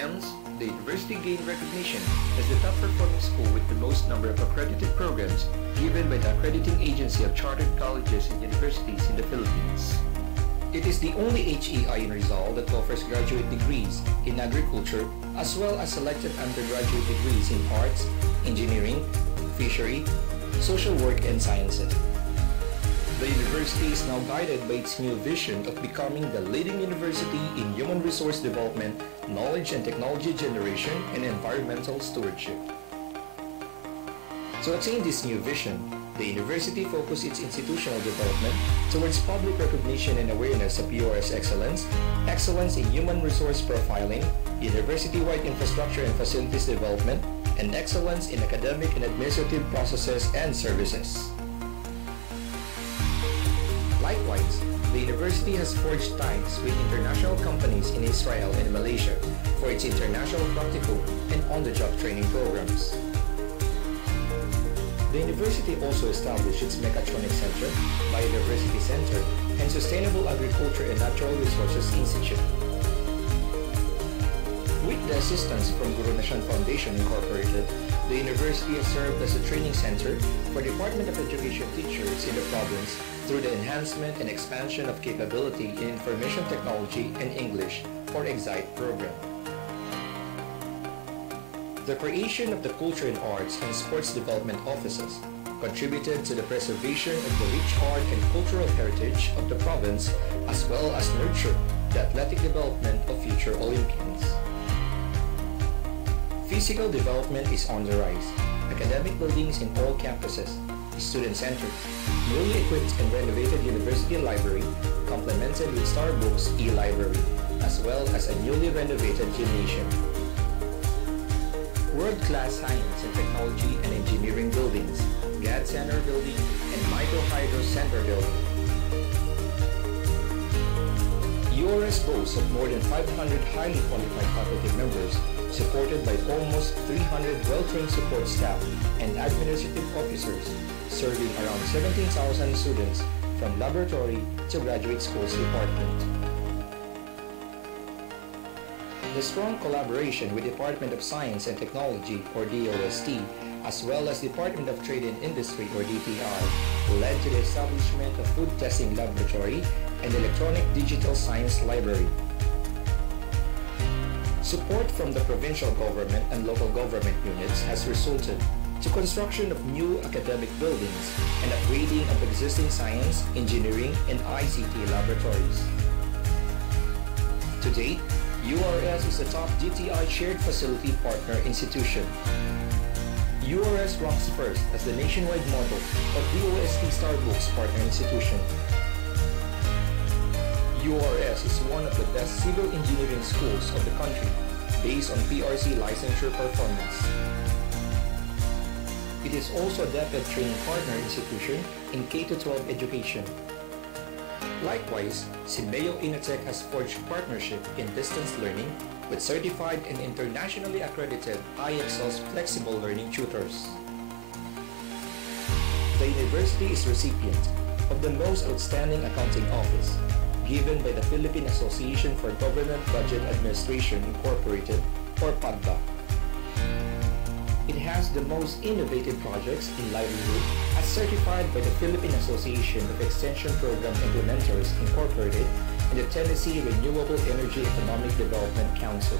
Hence, the university gained recognition as the top performing school with the most number of accredited programs given by the Accrediting Agency of Chartered Colleges and Universities in the Philippines. It is the only HEI in Rizal that offers graduate degrees in agriculture as well as selected undergraduate degrees in arts, engineering, fishery, social work, and sciences. The university is now guided by its new vision of becoming the leading university in human resource development, knowledge and technology generation, and environmental stewardship. To attain this new vision, the university focused its institutional development towards public recognition and awareness of URS excellence, excellence in human resource profiling, university-wide infrastructure and facilities development, and excellence in academic and administrative processes and services. Likewise, the university has forged ties with international companies in Israel and Malaysia for its international practical and on-the-job training programs. The university also established its Mechatronics Center, Biodiversity Center, and Sustainable Agriculture and Natural Resources Institute. With the assistance from Guru Nashan Foundation Incorporated, the university has served as a training center for Department of Education teachers in the province through the enhancement and expansion of capability in information technology and English or EXITE program. The creation of the Culture and Arts and Sports Development Offices contributed to the preservation of the rich art and cultural heritage of the province as well as nurture the athletic development of future Olympians. Physical development is on the rise. Academic buildings in all campuses, student centers, newly equipped and renovated university library, complemented with Starbucks e-library, as well as a newly renovated gymnasium. World-class science and technology and engineering buildings, GAD Center building, and Micro Hydro Center building. URS boasts of more than 500 highly qualified faculty members, supported by almost 300 well-trained support staff and administrative officers, serving around 17,000 students from laboratory to graduate schools department. The strong collaboration with Department of Science and Technology or DOST as well as Department of Trade and Industry or DTI led to the establishment of food testing laboratory and electronic digital science library. Support from the provincial government and local government units has resulted to construction of new academic buildings and upgrading of existing science, engineering, and ICT laboratories. To date, URS is a top DTI shared facility partner institution. URS ranks first as the nationwide model of DOST Starbucks partner institution. URS is one of the best civil engineering schools of the country based on PRC licensure performance. It is also a DepEd training partner institution in K-12 education. Likewise, Sinbeo Inatech has forged partnership in distance learning with certified and internationally accredited IXL's flexible learning tutors. The university is recipient of the Most Outstanding Accounting Office, given by the Philippine Association for Government Budget Administration Incorporated, or PAGBA. It has the most innovative projects in livelihood as certified by the Philippine Association of Extension Program Implementers Incorporated and the Tennessee Renewable Energy Economic Development Council.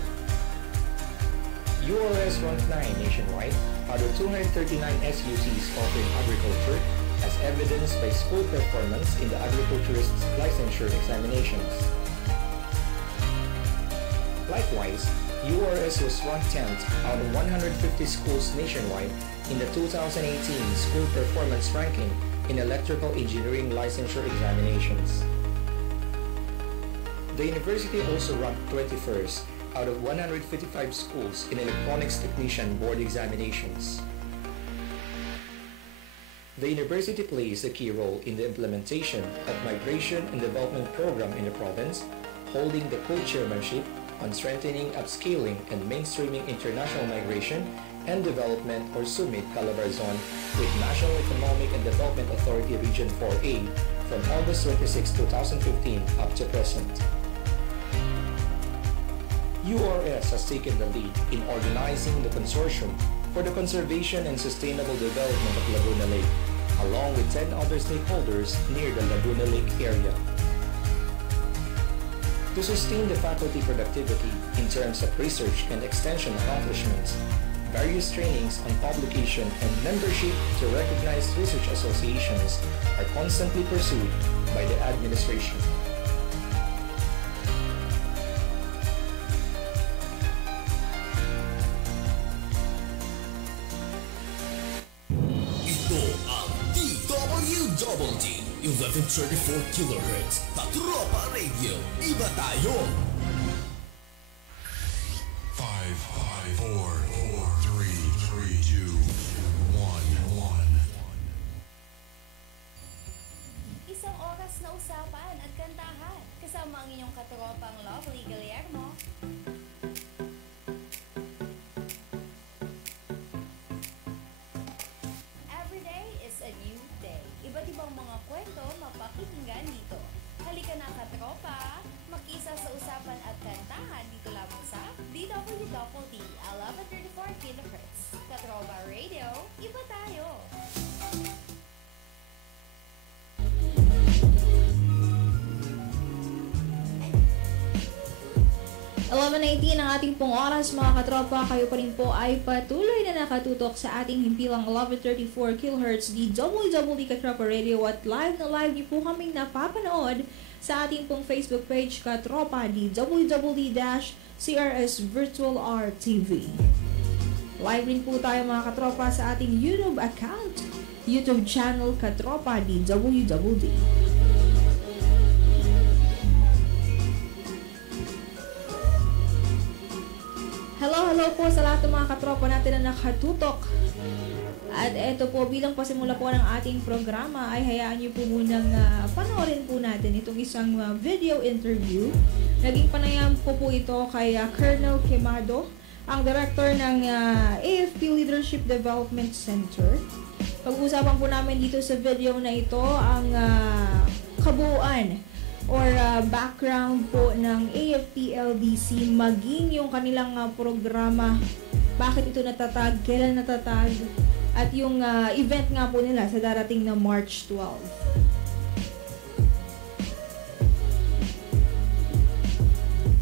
URS ranked 9 nationwide out of 239 SUCs offering agriculture as evidenced by school performance in the agriculturist's licensure examinations. Likewise, URS was ranked 10th out of 150 schools nationwide in the 2018 School Performance Ranking in Electrical Engineering Licensure Examinations. The university also ranked 21st out of 155 schools in Electronics Technician Board Examinations. The university plays a key role in the implementation of Migration and Development Program in the province, holding the co-chairmanship on strengthening, upscaling, and mainstreaming international migration and development or SUMIT Calabarzon with National Economic and Development Authority Region 4A from August 26, 2015 up to present. URS has taken the lead in organizing the consortium for the conservation and sustainable development of Laguna Lake, along with 10 other stakeholders near the Laguna Lake area. To sustain the faculty productivity in terms of research and extension accomplishments, various trainings on publication and membership to recognized research associations are constantly pursued by the administration. Ito ang DWWD 1134 kHz Katropang Radio. Iba tayo! 5, 4, 3, 2, 1. Isang oras na usapan at kantahan kasama ang inyong katropang lovely Guillermo. Every day is a new day. Iba't ibang mga kwento mapakikinggan dito. Halika na katropa, mag-isa sa usapan at kantahan dito lamang sa DWWD 1134 kHz Katropa Radio. Iba tayo! 11:19 ang ating pong oras mga katropa. Kayo pa rin po ay patuloy na nakatutok sa ating himpilang 1134 kHz di WWD Katropa Radio at live na live niyo po kaming napapanood sa ating pong Facebook page Katropa di WWD-CRS Virtual R TV. Live rin po tayo mga katropa sa ating YouTube account, YouTube channel Katropa di WWD. Hello po sa lahat ng mga katropa natin na nakatutok. At eto po, bilang pasimula po ng ating programa, ay hayaan niyo po munang panoorin po natin itong isang video interview. Naging panayam po ito kay Colonel Quemado, ang director ng AFP Leadership Development Center. Pag-uusapan po namin dito sa video na ito ang kabuuan or background po ng AFP-LDC, maging yung kanilang programa, bakit ito natatag, kailan natatag, at yung event nga po nila sa darating na March 12.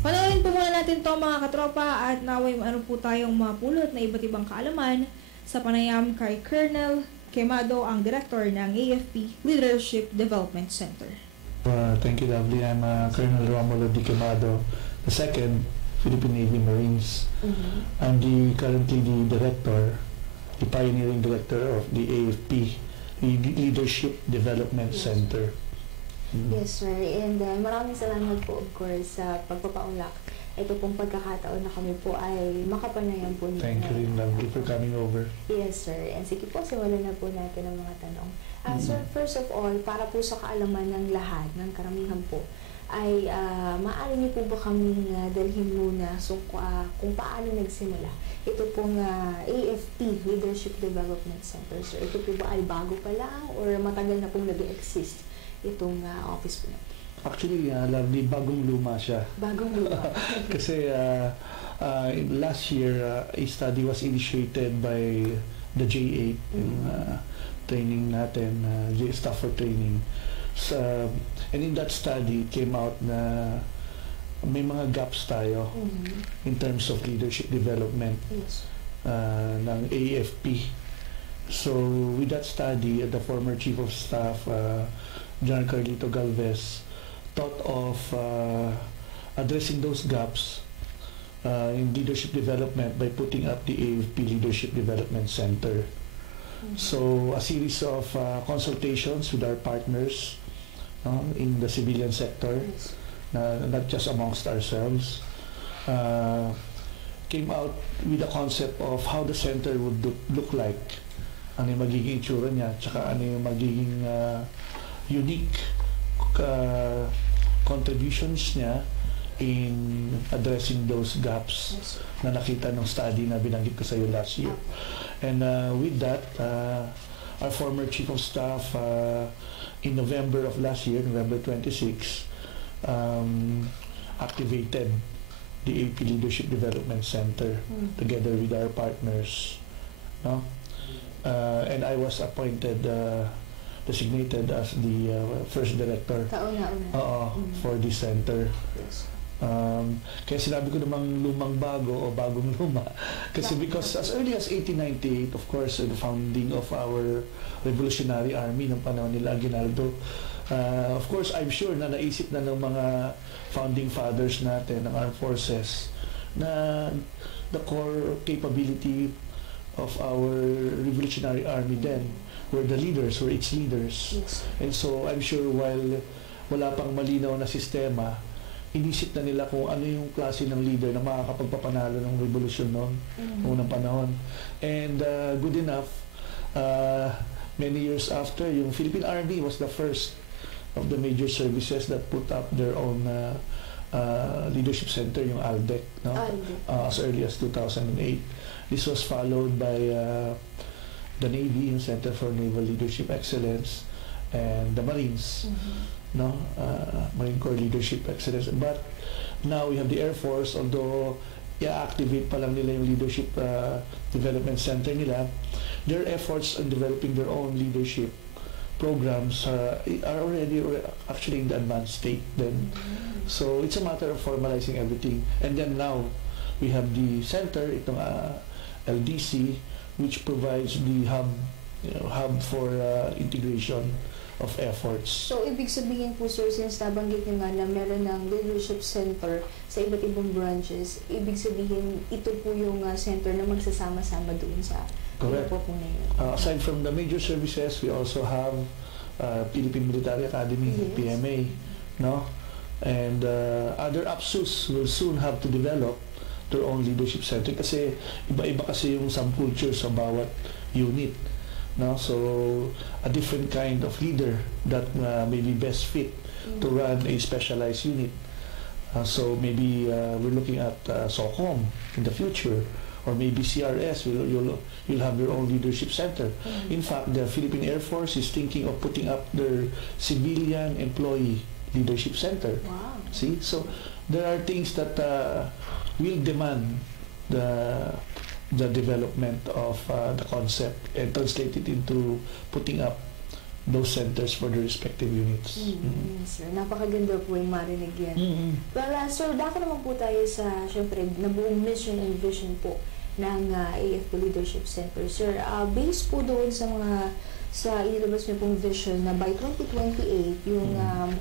Panoorin po muna natin to mga katropa at naway ano po tayong mapulot na iba't ibang kaalaman sa panayam kay Colonel Quemado, ang director ng AFP Leadership Development Center. Thank you, lovely. I'm Colonel Romulo D. Quemado, the 2nd Philippine Navy Marines. I'm currently the director, the pioneering director of the AFP Leadership Development Center. Yes, sir. And maraming salamat po, of course, sa pagpapaunlak. Ito pong pagkakataon na kami po ay makapanayam po nito. Thank you, lovely, for coming over. Yes, sir. And sige po, simulan na po natin ang mga tanong. Sir, first of all, para po sa kaalaman ng lahat, ng karamihan po, ay maaari niyo po ba kaming dalhin muna kung paano nagsimula ito pong AFP Leadership Development Center, sir? Ito po ba ay bago pa lang or matagal na pong nag-exist itong office po? Actually, lovely, bagong luma siya. Bagong luma. Kasi last year, a study was initiated by the J8, training natin, staff for training. And in that study, it came out na may mga gaps tayo in terms of leadership development ng AFP. So with that study, the former Chief of Staff, John Carlito Galvez, thought of addressing those gaps in leadership development by putting up the AFP Leadership Development Center. So a series of consultations with our partners in the civilian sector, not just amongst ourselves, came out with the concept of how the center would look like, ano yung magiging itsura niya, tsaka ano yung magiging unique contributions niya in addressing those gaps na nakita ng study na binanggit ko sa iyo last year. And with that, our former Chief of Staff in November of last year, November 26, activated the AP Leadership Development Center together with our partners, no? And I was appointed, designated as the first director for this center. Yes. Kaya sinabi ko namang lumang bago o bagong luma. Kasi because as early as 1898, of course, the founding of our Revolutionary Army ng panahon nila Aguinaldo, of course, I'm sure na naisip na ng mga founding fathers natin ng armed forces na the core capability of our Revolutionary Army then were the leaders, were its leaders. Yes. And so I'm sure while wala pang malinaw na sistema, inisip na nila kung ano yung klase ng leader na makakapagpapanalo ng revolusyon noon, unang panahon. And good enough, many years after, yung Philippine Army was the first of the major services that put up their own leadership center, yung ALDEC, no? As early as 2008. This was followed by the Navy, yung Center for Naval Leadership Excellence, and the Marines, no? Marine Corps Leadership Excellence. But now we have the Air Force, although i-activate pa lang nila yung Leadership Development Center nila, their efforts in developing their own leadership programs are already actually in the advanced state then. So it's a matter of formalizing everything. And then now we have the center, itong LDC, which provides the hub for integration of efforts. So, ibig sabihin po, sir, since nabanggit nyo nga na meron ng leadership center sa iba't ibang branches, ibig sabihin, ito po yung center na magsasama-sama doon sa correct. Po na yun. Aside from the major services, we also have Philippine Military Academy, yes. PMA, no? And other APSUs will soon have to develop their own leadership center kasi iba-iba kasi yung subculture sa bawat unit, no? So a different kind of leader that may be best fit to run a specialized unit. So maybe we're looking at SOCOM in the future, or maybe CRS. You'll have your own leadership center. In fact, the Philippine Air Force is thinking of putting up their civilian employee leadership center. Wow. See, so there are things that will demand the development of the concept and translate it into putting up those centers for the respective units. Yes, sir. Napakaganda po yung marinig yan. Well, sir, dako naman po tayo sa, syempre, nabuong mission and vision po ng AFP Leadership Center. Sir, based po doon sa mga sa inilabas niyo pong vision na by 2028, yung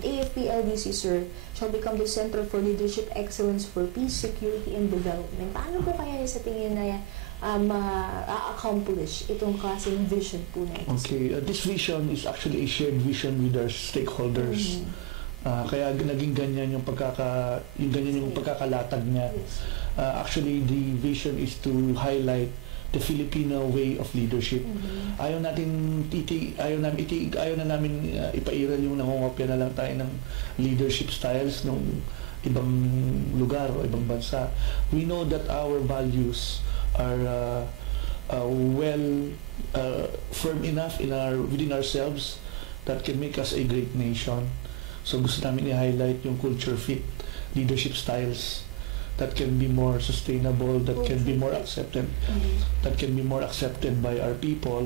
AFP LDC, sir, shall become the Center for Leadership Excellence for Peace, Security, and Development. Paano po kaya sa tingin na ma-accomplish itong klaseng vision po na ito? Okay, this vision is actually a shared vision with our stakeholders. Kaya naging ganyan yung pagkakalatag niya. Yes. Actually, the vision is to highlight the Filipino way of leadership. Ayaw na namin ipairal yung nangongopya na lang tayo ng leadership styles ng ibang lugar o ibang bansa. We know that our values are firm enough within ourselves that can make us a great nation. So gusto namin i-highlight yung culture fit leadership styles that can be more sustainable, that can be more accepted, that can be more accepted by our people,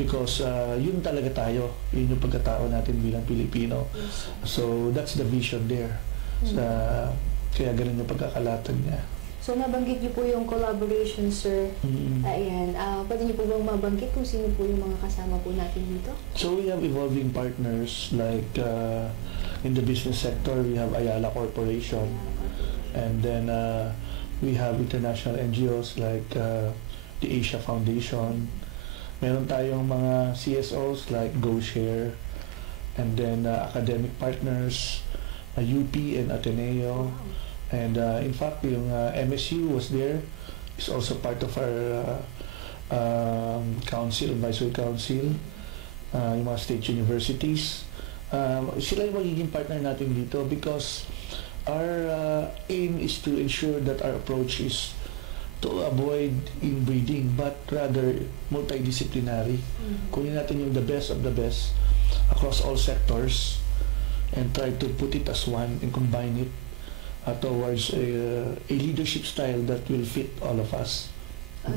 because yun talaga tayo, yun yung pagkatao natin bilang Pilipino. So that's the vision there. Kaya ganun yung pagkakalatag niya. So nabanggit niyo po yung collaboration, sir. Ayan, pwede niyo po bang mabanggit kung sino po yung mga kasama po natin dito? So we have evolving partners like in the business sector, we have Ayala Corporation. And then we have international NGOs like the Asia Foundation. Meron tayong mga CSOs like GoShare. And then academic partners, UP and Ateneo. And in fact, yung MSU was there. It's also part of our council, advisory council. Yung mga state universities. Sila yung magiging partner natin dito because our aim is to ensure that our approach is to avoid inbreeding but rather multidisciplinary. Kunin natin yung the best of the best across all sectors and try to put it as one and combine it towards a leadership style that will fit all of us.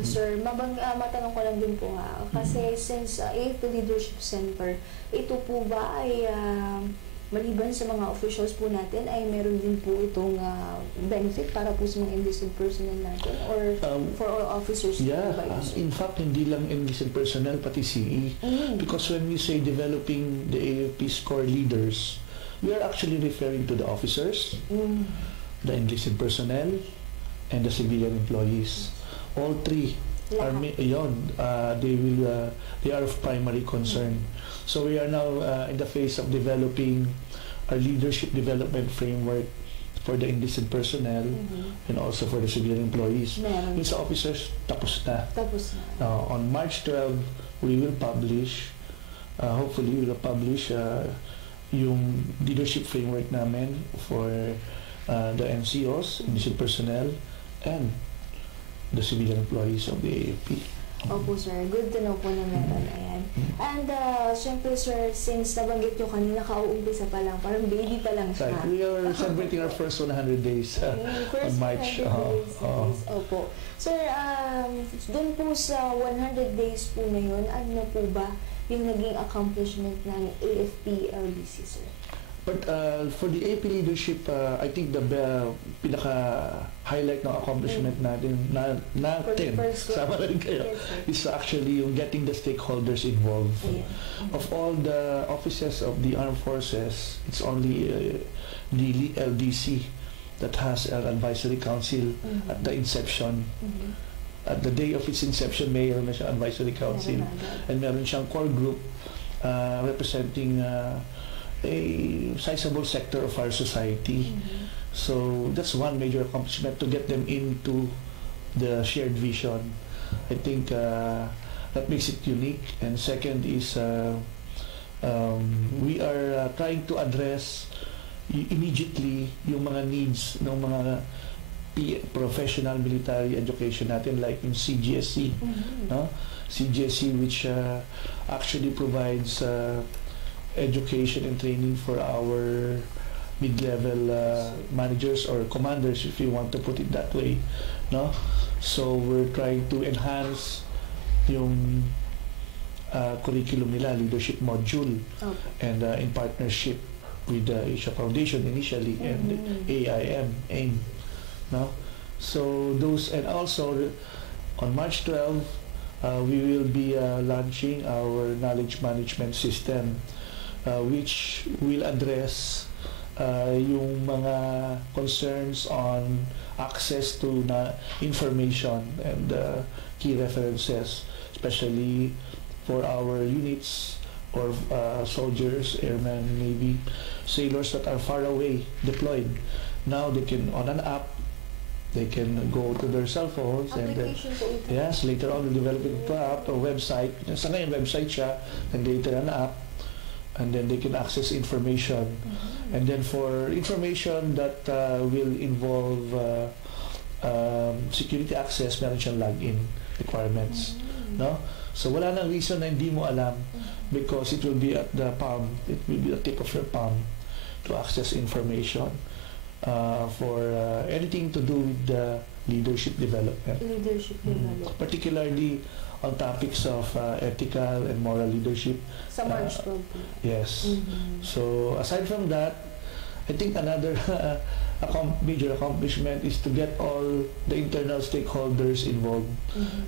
Sir, matanong ko lang din po kasi since AFP Leadership Center, ito po ba ay maliban sa mga officials po natin ay meron din po itong benefit para po sa mga enlisted personnel natin or for all officers? Yeah, in fact, hindi lang enlisted personnel, pati CE. Because when we say developing the AFP's core leaders, we are actually referring to the officers, the enlisted personnel, and the civilian employees. All three are they are of primary concern. So we are now in the phase of developing our leadership development framework for the enlisted personnel and also for the civilian employees. Yung sa officers, tapos na. On March 12, we will publish, hopefully we will publish yung leadership framework namin for the NCOs, enlisted personnel, and the civilian employees of the AFP. Opo, sir. Good to know po na meron. Ayan. And, syempre, sir, since nabanggit nyo kanina, kauumpisa pa lang, parang baby pa lang siya. Right. We are celebrating our first 100 days on March. Opo. Sir, dun po sa 100 days po na yun, ano po ba yung naging accomplishment ng AFP LBC, sir? But for the AP leadership, I think the pinaka-highlight ng accomplishment natin, sama na rin kayo, is actually yung getting the stakeholders involved. Of all the offices of the armed forces, it's only the LDC that has an advisory council at the inception. At the day of its inception, mayroon na siya advisory council. And meron siyang core group representing a sizable sector of our society. So that's one major accomplishment, to get them into the shared vision. I think that makes it unique. And second is we are trying to address immediately yung mga needs ng mga professional military education natin, like yung CGSC, no? CGSC, which actually provides education and training for our mid-level managers or commanders, if you want to put it that way, no? So we're trying to enhance yung curriculum nila, leadership module, and in partnership with the Asia Foundation initially and AIM, no? So those, and also on March 12, we will be launching our knowledge management system, which will address yung mga concerns on access to information and key references, especially for our units or soldiers, airmen, Navy, sailors that are far away deployed. Now they can, on an app, they can go to their cell phones and yes, later on we'll develop it app or website. Sa ngayon website siya, and later an app, and then they can access information. And then for information that will involve security access, meron siyang login requirements, no? So wala nang reason na hindi mo alam, because it will be at the palm, it will be at the tip of your palm to access information for anything to do with the leadership development. Particularly on topics of ethical and moral leadership. Sa March 12. Yes. So aside from that, I think another major accomplishment is to get all the internal stakeholders involved.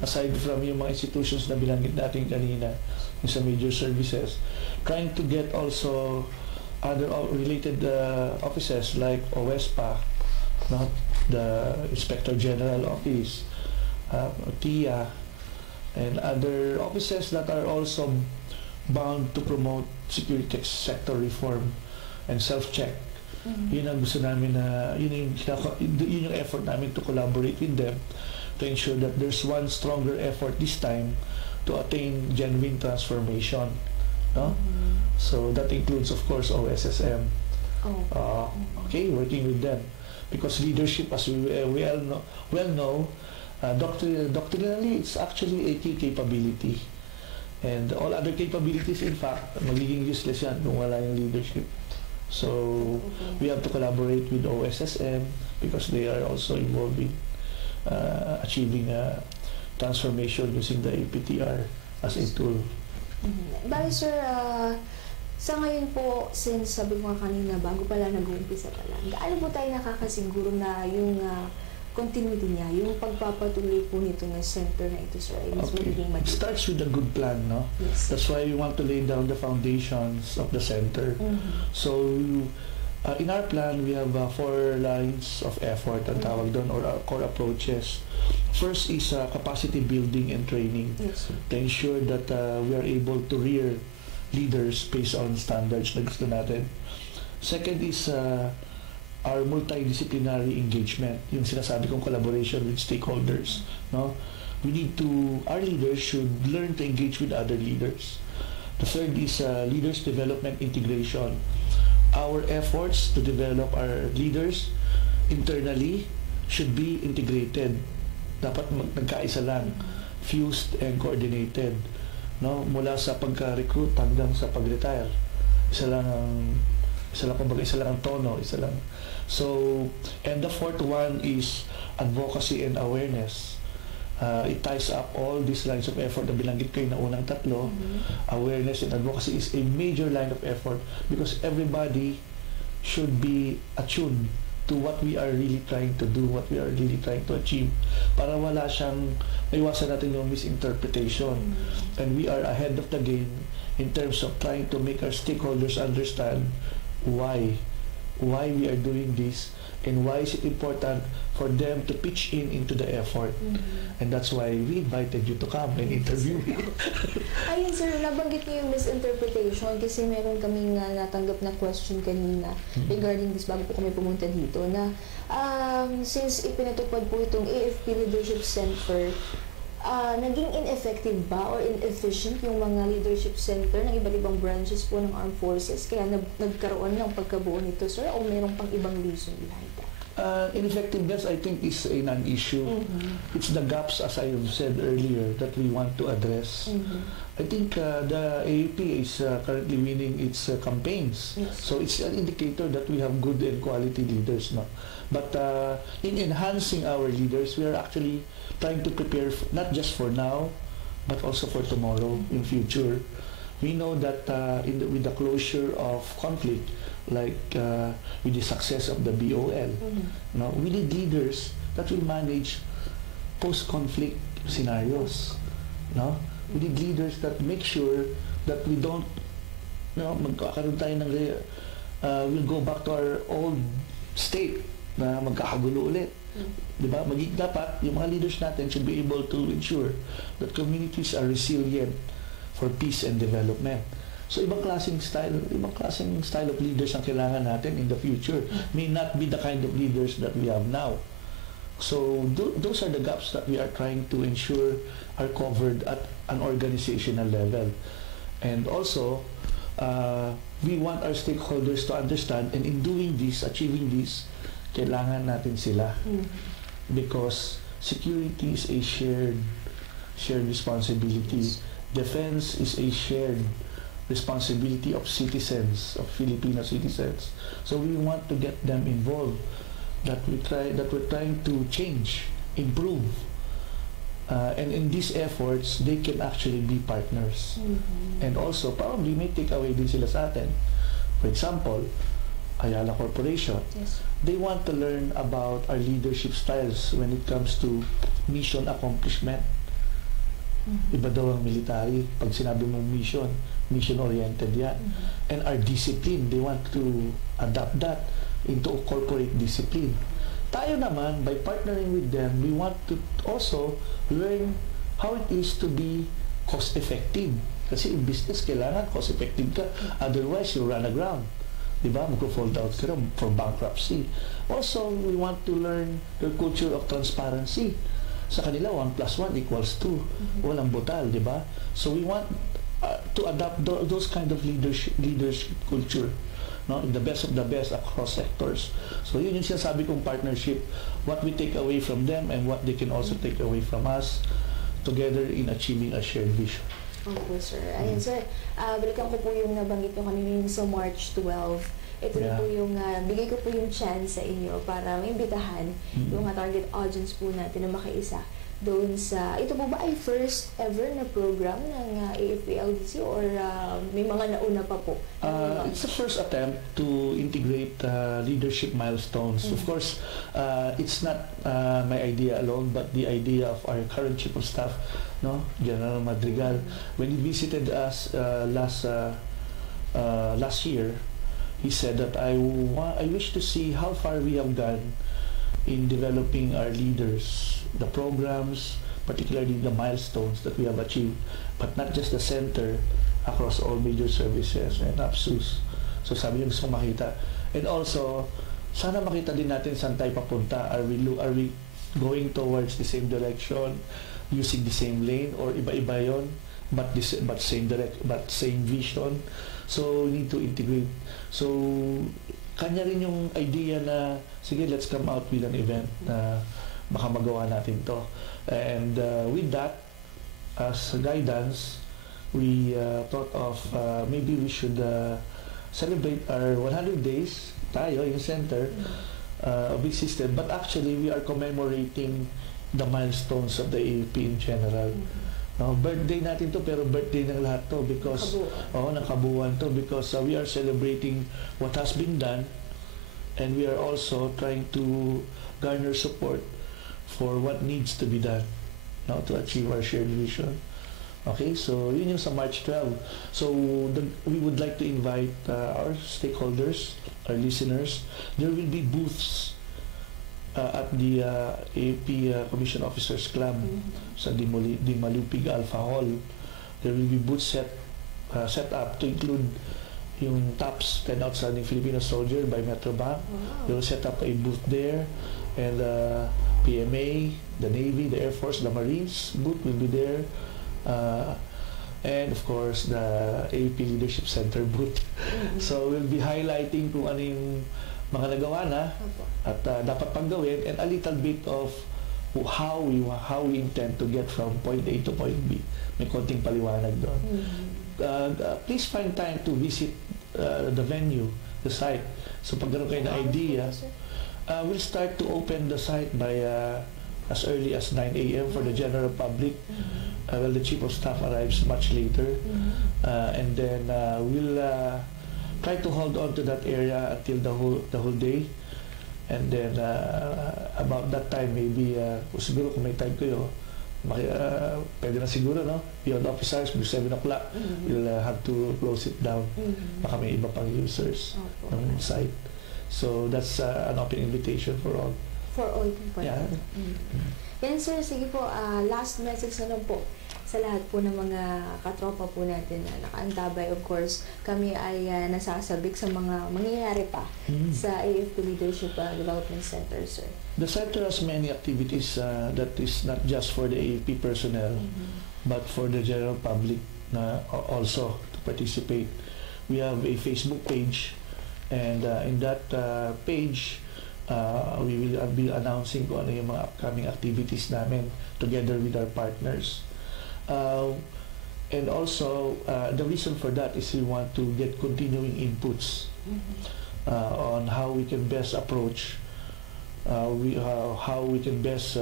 Aside from yung mga institutions na binanggit natin kanina, yung sa major services, trying to get also other related offices like OSPA, not the Inspector General Office, TIA, and other offices that are also bound to promote security sector reform and self-check. Yun ang gusto namin na, yun yung effort namin to collaborate with them to ensure that there's one stronger effort this time to attain genuine transformation. No? So that includes, of course, OSSM. Okay, working with them. Because leadership, as we all know, doctrinally, it's actually a key capability. And all other capabilities, in fact, magiging useless yan kung wala yung leadership. So we have to collaborate with OSSM because they are also involved in achieving transformation using the APTR as a tool. Bali sir, sa ngayon po, since sabi ko nga kanina, bago pala nag-uumpisa pa lang, gaano po tayo nakakasiguro na yung continuity niya, yung pagpapatuloy po nito ng center na ito, sir, ay mas magiging It starts with a good plan, no? Yes. That's why we want to lay down the foundations of the center. So, in our plan, we have 4 lines of effort, ang tawag doon, or core approaches. First is capacity building and training, Yes. to ensure that we are able to rear leaders based on standards na gusto natin. Second is our multidisciplinary engagement, yung sinasabi kong collaboration with stakeholders, no? Our leaders should learn to engage with other leaders. The third is leaders development integration. Our efforts to develop our leaders internally should be integrated. Dapat nagkaisa lang, fused and coordinated, no? Mula sa pagka-recruit hanggang sa pag-retire. Isa lang ang tono, isa lang. So, and the fourth one is advocacy and awareness. It ties up all these lines of effort na binanggit ko yung unang tatlo. Awareness and advocacy is a major line of effort because everybody should be attuned to what we are really trying to do, what we are really trying to achieve, para wala siyang maiwasan natin yung misinterpretation. And we are ahead of the game in terms of trying to make our stakeholders understand why we are doing this and why is it important for them to pitch into the effort. And that's why we invited you to come and interview me. Ayun sir, nabanggit niyo yung misinterpretation kasi meron kaming natanggap na question kanina regarding this bago po kami pumunta dito na since ipinatupad po itong AFP Leadership Center, naging ineffective ba or inefficient yung mga leadership center ng iba't ibang branches po ng armed forces kaya nagkaroon ng pagkabuo nito, sir, o mayroong pang ibang reason behind that? Ineffectiveness, I think, is a non-issue. It's the gaps, as I have said earlier, that we want to address. I think the AAP is currently winning its campaigns. Yes. So it's an indicator that we have good and quality leaders. No? But in enhancing our leaders, we are actually trying to prepare not just for now, but also for tomorrow, in future. We know that with the closure of conflict, like with the success of the BOL, no, we need leaders that will manage post-conflict scenarios. No? We need leaders that make sure that we don't, magkakaroon tayo ng, we'll go back to our old state na magkakagulo ulit. Diba? Dapat, yung mga leaders natin should be able to ensure that communities are resilient for peace and development. So ibang klaseng style of leaders ang kailangan natin in the future. May not be the kind of leaders that we have now. So those are the gaps that we are trying to ensure are covered at an organizational level. And also, we want our stakeholders to understand, and in doing this, achieving this, kailangan natin sila. Because security is a shared responsibility. Defense is a shared responsibility of citizens, of Filipino citizens. So we want to get them involved, that we're trying to change, improve. And in these efforts, they can actually be partners. And also, probably may take away din sila sa atin. For example, Ayala Corporation. Yes. They want to learn about our leadership styles when it comes to mission accomplishment. Iba daw ang military. Pag sinabi mong mission-oriented yan. And our discipline, they want to adapt that into corporate discipline. Tayo naman, by partnering with them, we want to also learn how it is to be cost-effective. Kasi in business, kailangan cost-effective ka. Otherwise, you run aground. Diba? Mag-fold out ka for bankruptcy. Also, we want to learn the culture of transparency. Sa kanila, 1 + 1 = 2. Walang butal, diba? So we want to adopt those kind of leadership culture, no? In the best of the best across sectors. So yun yung sinasabi kong partnership, what we take away from them and what they can also take away from us, together in achieving a shared vision. Okay, sir. Ayun, sir. Balikan ko po yung nabanggit nyo kanina yung sa March 12. ito na po yung, bigay ko po yung chance sa inyo para maimbitahan yung mga target audience po natin na makiisa doon sa, ito po ba ay first ever na program ng AFP-LDC or may mga nauna pa po? It's the first attempt to integrate leadership milestones. Of course, it's not my idea alone, but the idea of our current Chief of Staff, no, General Madrigal. When he visited us last year, he said that I wish to see how far we have gone in developing our leaders, the programs, particularly the milestones that we have achieved, but not just the center, across all major services and APSUS. So sabi niya gusto kong makita. And also, sana makita din natin saan tayo papunta. Are we going towards the same direction, using the same lane, or iba-iba yon, but same vision. So we need to integrate. So kanya rin yung idea na sige, let's come out with an event na baka magawa natin to. And with that as guidance, we thought of maybe we should celebrate our 100 days tayo yung center of big system, but actually we are commemorating the milestones of the AFP in general. No, birthday natin to, pero birthday ng lahat to because ng kabuuan to, because we are celebrating what has been done, and we are also trying to garner support for what needs to be done now to achieve our shared vision. Okay, so yun yung sa March 12. So we would like to invite our stakeholders, our listeners. There will be booths at the AP Commission Officers Club sa Dimalupig Alpha Hall. There will be booths set up to include yung TAPS, 10 Outstanding Filipino Soldier by Metro Bank. They will set up a booth there, and PMA, the Navy, the Air Force, the Marines booth will be there, and of course the AP Leadership Center booth. So we'll be highlighting kung ano yung mga nagawa na at dapat pang gawin, and a little bit of how we intend to get from point A to point B. May konting paliwanag doon. Please find time to visit the venue, the site. So pag gano'n kayo na idea, we'll start to open the site by as early as 9 a.m. for the general public. Well, the Chief of Staff arrives much later, and then we'll try to hold on to that area until the whole day, and then about that time maybe siguro kung may time kayo, pwede na siguro, no? Beyond officers, 7 o'clock, we'll have to close it down. Baka may iba pang users ng site. So that's an open invitation for all. For all people. Yeah. Yan sir, sige po, last message na lang po sa lahat po ng mga katropa po natin na nakaantabay. Of course, kami ay nasasabik sa mga mangyayari pa sa AFP Leadership Development Center, sir. The center has many activities that is not just for the AFP personnel, but for the general public also to participate. We have a Facebook page, and in that page, we will be announcing kung ano yung mga upcoming activities namin together with our partners. And also, the reason for that is we want to get continuing inputs on how we can best approach, how we can best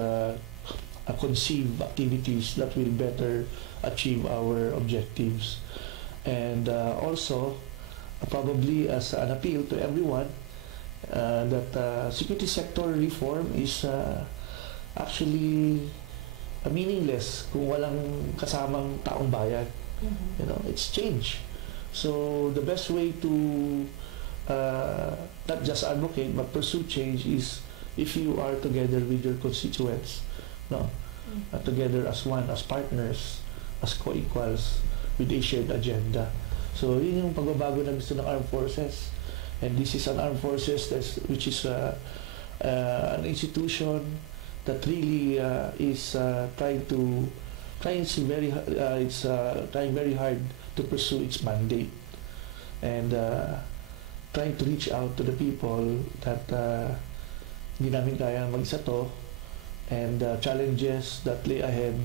conceive activities that will better achieve our objectives. And also, probably as an appeal to everyone, that security sector reform is actually meaningless kung walang kasamang taong bayan. You know, it's change. So the best way to not just advocate but pursue change is if you are together with your constituents, no, together as one, as partners, as co-equals with a shared agenda. So yun yung pagbabago na gusto ng armed forces, and this is an armed forces which is an institution that really is trying very hard to pursue its mandate, and trying to reach out to the people that hindi namin kaya mag-isa to, and challenges that lay ahead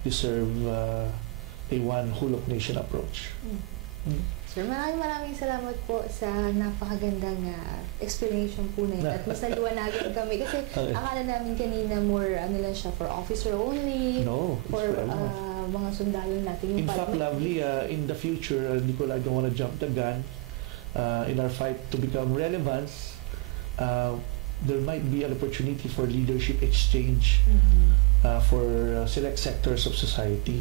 deserve a one whole of nation approach. Sir, maraming salamat po sa napakagandang explanation po na yun. At mas naliwanagan kami kasi akala namin kanina more lang siya for officer only, No, it's for for everyone. mga sundalo natin. Yung In fact, Lovely, in the future, I don't want to jump the gun. In our fight to become relevant, there might be an opportunity for leadership exchange for select sectors of society.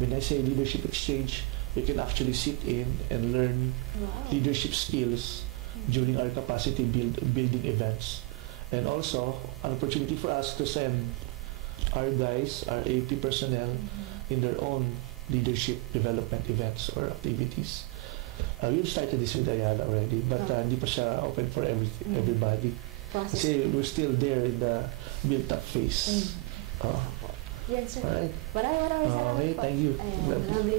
When I say leadership exchange, we can actually sit in and learn leadership skills during our capacity building events. And also, an opportunity for us to send our guys, our AP personnel, in their own leadership development events or activities. We've started this with Ayala already, but hindi pa siya open for everybody. Kasi we're still there in the built-up phase. Yes, sir. Alright. Maraming salamat Okay, po. thank you. Lovely.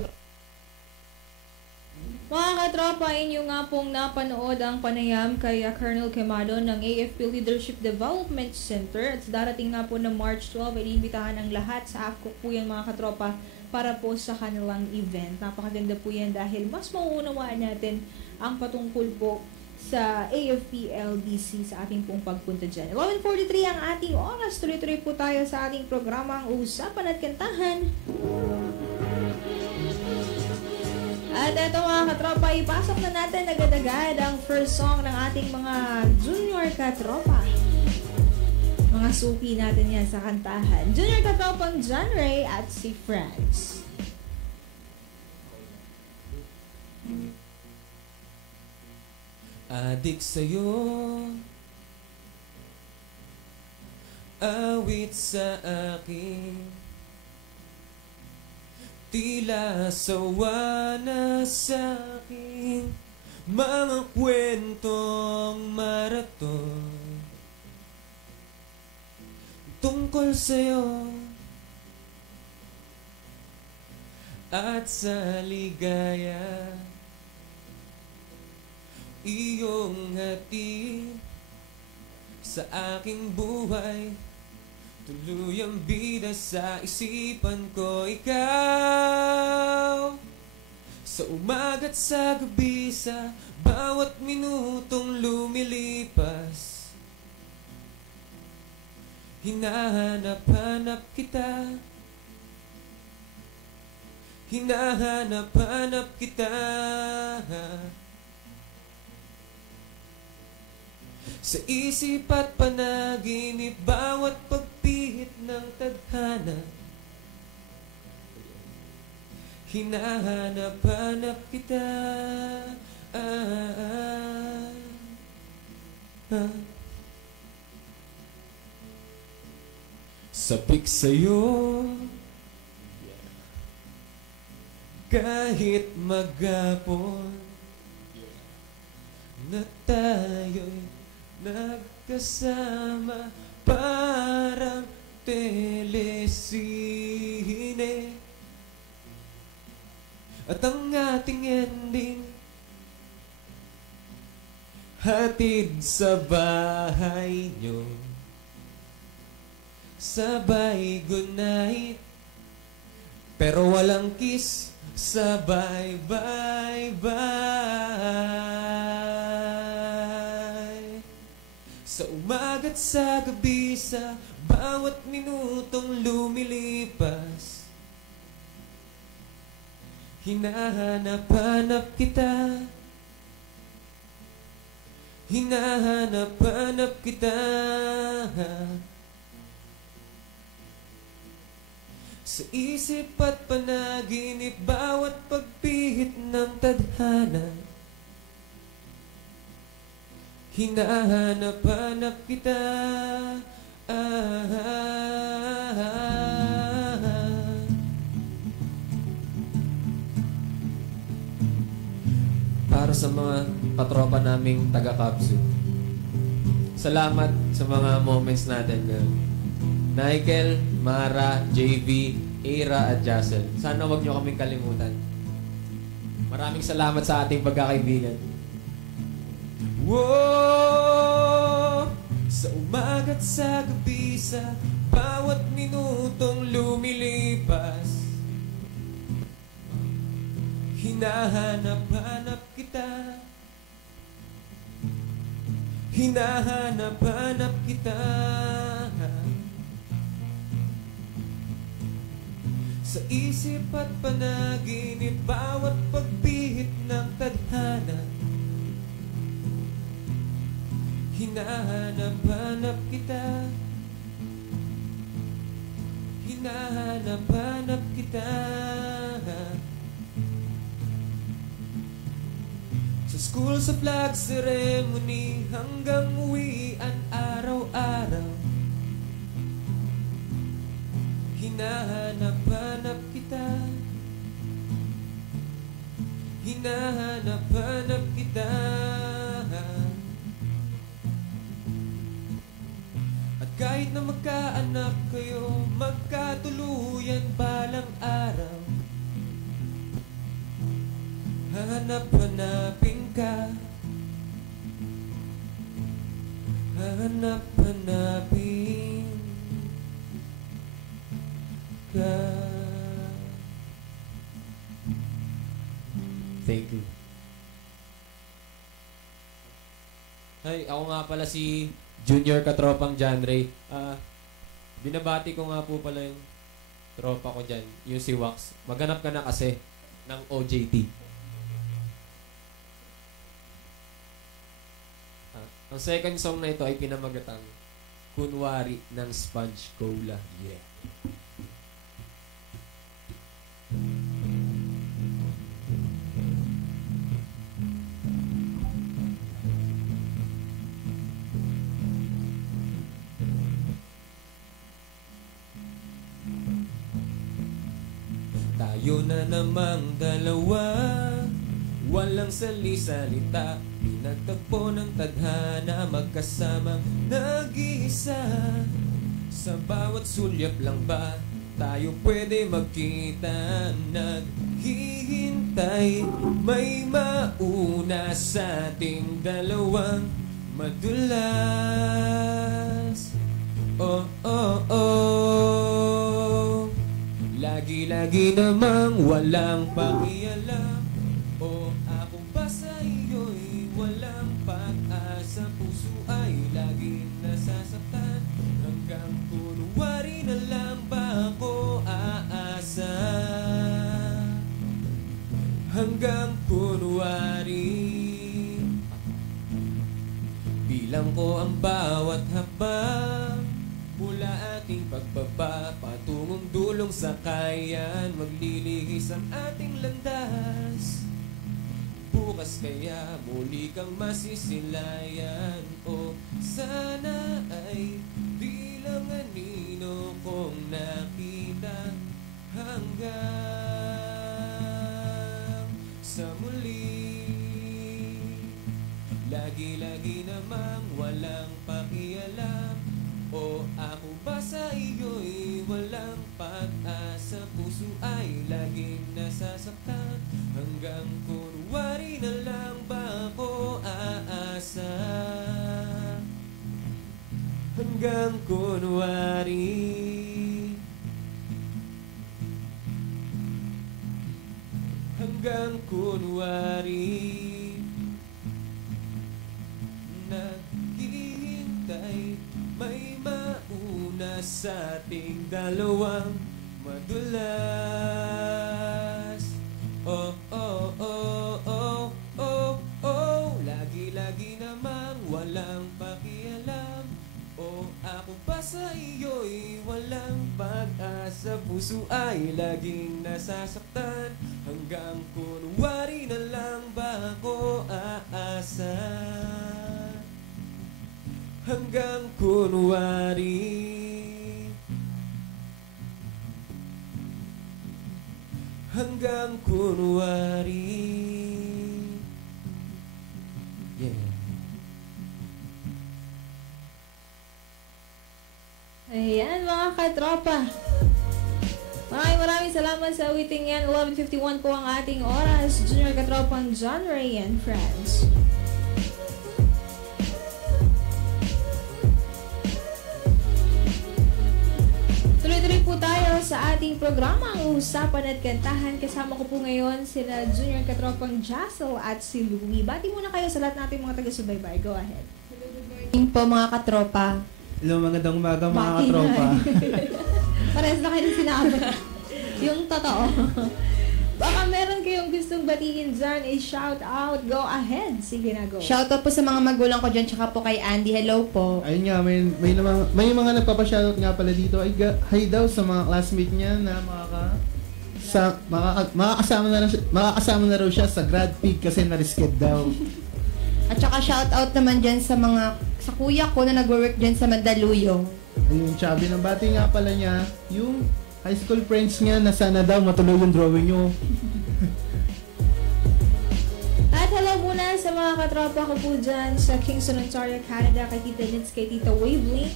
Mga katropa, inyo nga pong napanood ang panayam kay Colonel Quemado ng AFP Leadership Development Center at darating nga po ng March 12, iniimbitahan ang lahat sa AFCO po yan mga katropa para po sa kanilang event. Napakaganda po yan dahil mas mauunawaan natin ang patungkol po sa AFP LDC sa ating pong pagpunta dyan. 11:43 ang ating oras. Tuloy-tuloy po tayo sa ating programang Usapan at Kantahan. At eto mga katropa, ipasok na natin agad-agad ang first song ng ating mga junior katropa. Mga suki natin yan sa kantahan. Junior katropang John Ray at si Franz. Adik sa'yo, awit sa akin, tila sawa na sa'king mga kwentong maraton tungkol sa'yo at sa ligaya. Iyong hatid sa aking buhay, tuluyang bida sa isipan ko. Ikaw sa umaga't sa gabi, sa bawat minutong lumilipas, hinahanap-hanap kita, hinahanap-hanap kita. Sa isip at panaginip, bawat pagpihit ng tadhana, hinahanap-hanap kita. Sabik sa'yo, kahit maghapon na tayo'y nagkasama, parang telesine. At ang ating ending, hatid sa bahay nyo, sabay good night, pero walang kiss, sabay bye bye. Sa umaga't sa gabi, sa bawat minutong lumilipas, hinahanap-hanap kita, hinahanap-hanap kita. Sa isip at panaginip, bawat pagpihit ng tadhana, hinahanap-hanap kita. Para sa mga katropa naming taga-Kapsu, salamat sa mga moments natin. Michael, Mara, JV, Ira at Jassel. Sana wag nyo kaming kalimutan. Maraming salamat sa ating pagkakaibigan. Whoa! Sa umaga't sa gabi, sa bawat minutong lumilipas, Hinahanap-hanap kita. Hinahanap-hanap kita. Sa isip at panaginip, bawat pagpihit ng tadhana. Hinahanap-hanap kita. Hinahanap-hanap kita. Sa school, sa flag ceremony, hanggang uwian araw-araw. Hinahanap-hanap kita. Hinahanap-hanap kita. At kahit na magkaanak kayo, magkatuluyan balang araw, hanap-hanapin ka. Hanap-hanapin ka. Thank you. Hi, ako nga pala si Junior Katropang John Ray. Binabati ko nga po pala yung tropa ko dyan, yung si Wax. Maghanap ka na kasi ng OJT. Ang second song na ito ay pinamagatang Kunwari ng Sponge Cola. Yeah. Tayo na namang dalawa, walang sali-salita, pinagtagpo ng tadhana, magkasamang nag-iisa. Sa bawat sulyap lang ba tayo pwede magkita? Naghihintay, may mauna sa ating dalawang madulas. Oh, oh, oh. Lagi-lagi namang walang pakialam. O ako ba sa iyo'y walang pag-asa? Puso ay laging nasasaktan. Hanggang kunwari na lang ba ako aasa? Hanggang kunwari, bilang ko ang bawat habang mula ating pagbaba patungong dulong sakayan, maglilihis ang ating landas. Bukas kaya muli kang masisilayan. O sana ay bilang anino kong nakita hanggang sa muli. Lagi-lagi namang walang pakialam. O ako ba sa iyo'y walang pag-asa? Puso ay laging nasasaktan. Hanggang kunwari na lang ba ako aasa? Hanggang kunwari, hanggang kunwari, naghihintay, may mauna sa ating dalawang madulas. Oh, oh, oh, oh, oh, oh. Lagi-lagi namang walang pakialam. O ako ba sa iyo'y walang pag-asa? Puso ay laging nasasaktan. Hanggang kunwari na lang ba ako aasa? Hanggang kunwari, hanggang kunwari. Yeah. Ayan mga katropa. Maraming salamat sa awiting yan. 11:51 po ang ating oras. Junior Katropang John Ray and friends. Tuloy-tuloy po tayo sa ating programa, ang Usapan at Kantahan. Kasama ko po ngayon sina Junior Katropang Jassel at si Louie. Bati muna kayo sa lahat nating mga taga-subaybay. Go ahead. Good po mga katropa. Hello, magandang umaga mga Bati katropa. Parehas na kayo ng sinabi. Yung totoo. Baka meron kayong gustong batiin dyan, shout out. Go ahead. Sige na, go. Shoutout po sa mga magulang ko dyan, tsaka po kay Andy. Hello po. Ayun nga, may mga nagpapashoutout nga pala dito. Ay, hi daw sa mga classmate niya na makakasama na raw siya sa grad peak kasi na-risked daw. At tsaka shoutout naman dyan sa kuya ko na nagwo-work dyan sa Mandaluyong. Ayun, sabi ng bati nga pala niya, yung high school friends niya na sana daw matuloy yung drawing nyo. At hello muna sa mga katropa ko po dyan sa Kingston, Ontario, Canada, kay Tita Nitz, kay Tita Waveley.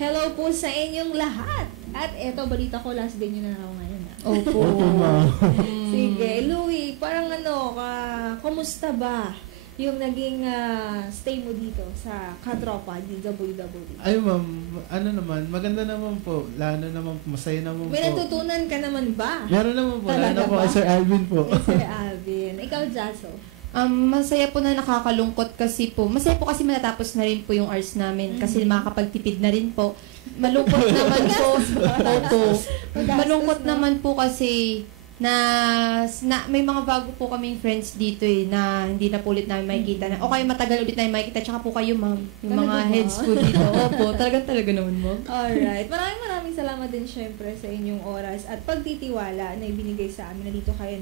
Hello po sa inyong lahat. At eto, balita ko, last day nyo na raw ngayon. Opo. Sige, Louie, parang kumusta ba yung naging stay mo dito sa Katropa di WWE? Ay ma'am, ano naman, maganda naman po. Lalo naman, masaya naman po. May natutunan ka naman ba? Meron naman po. Talaga Lalo po ba? kay Sir Alvin po. Sir Alvin. Ikaw, Jasso? Masaya po na nakakalungkot kasi po. Masaya po kasi matatapos na rin po yung hours namin kasi makakapagtipid na rin po. Malungkot naman po. Opo. Malungkot naman po kasi na may mga bago po kaming friends dito na hindi na po ulit namin makikita na, o kayo matagal ulit namin makikita, tsaka po kayo ma'am, yung mga heads po dito. Opo, talaga naman ma'am. Alright, maraming salamat din syempre sa inyong oras at pagtitiwala na ibinigay sa amin na dito kayo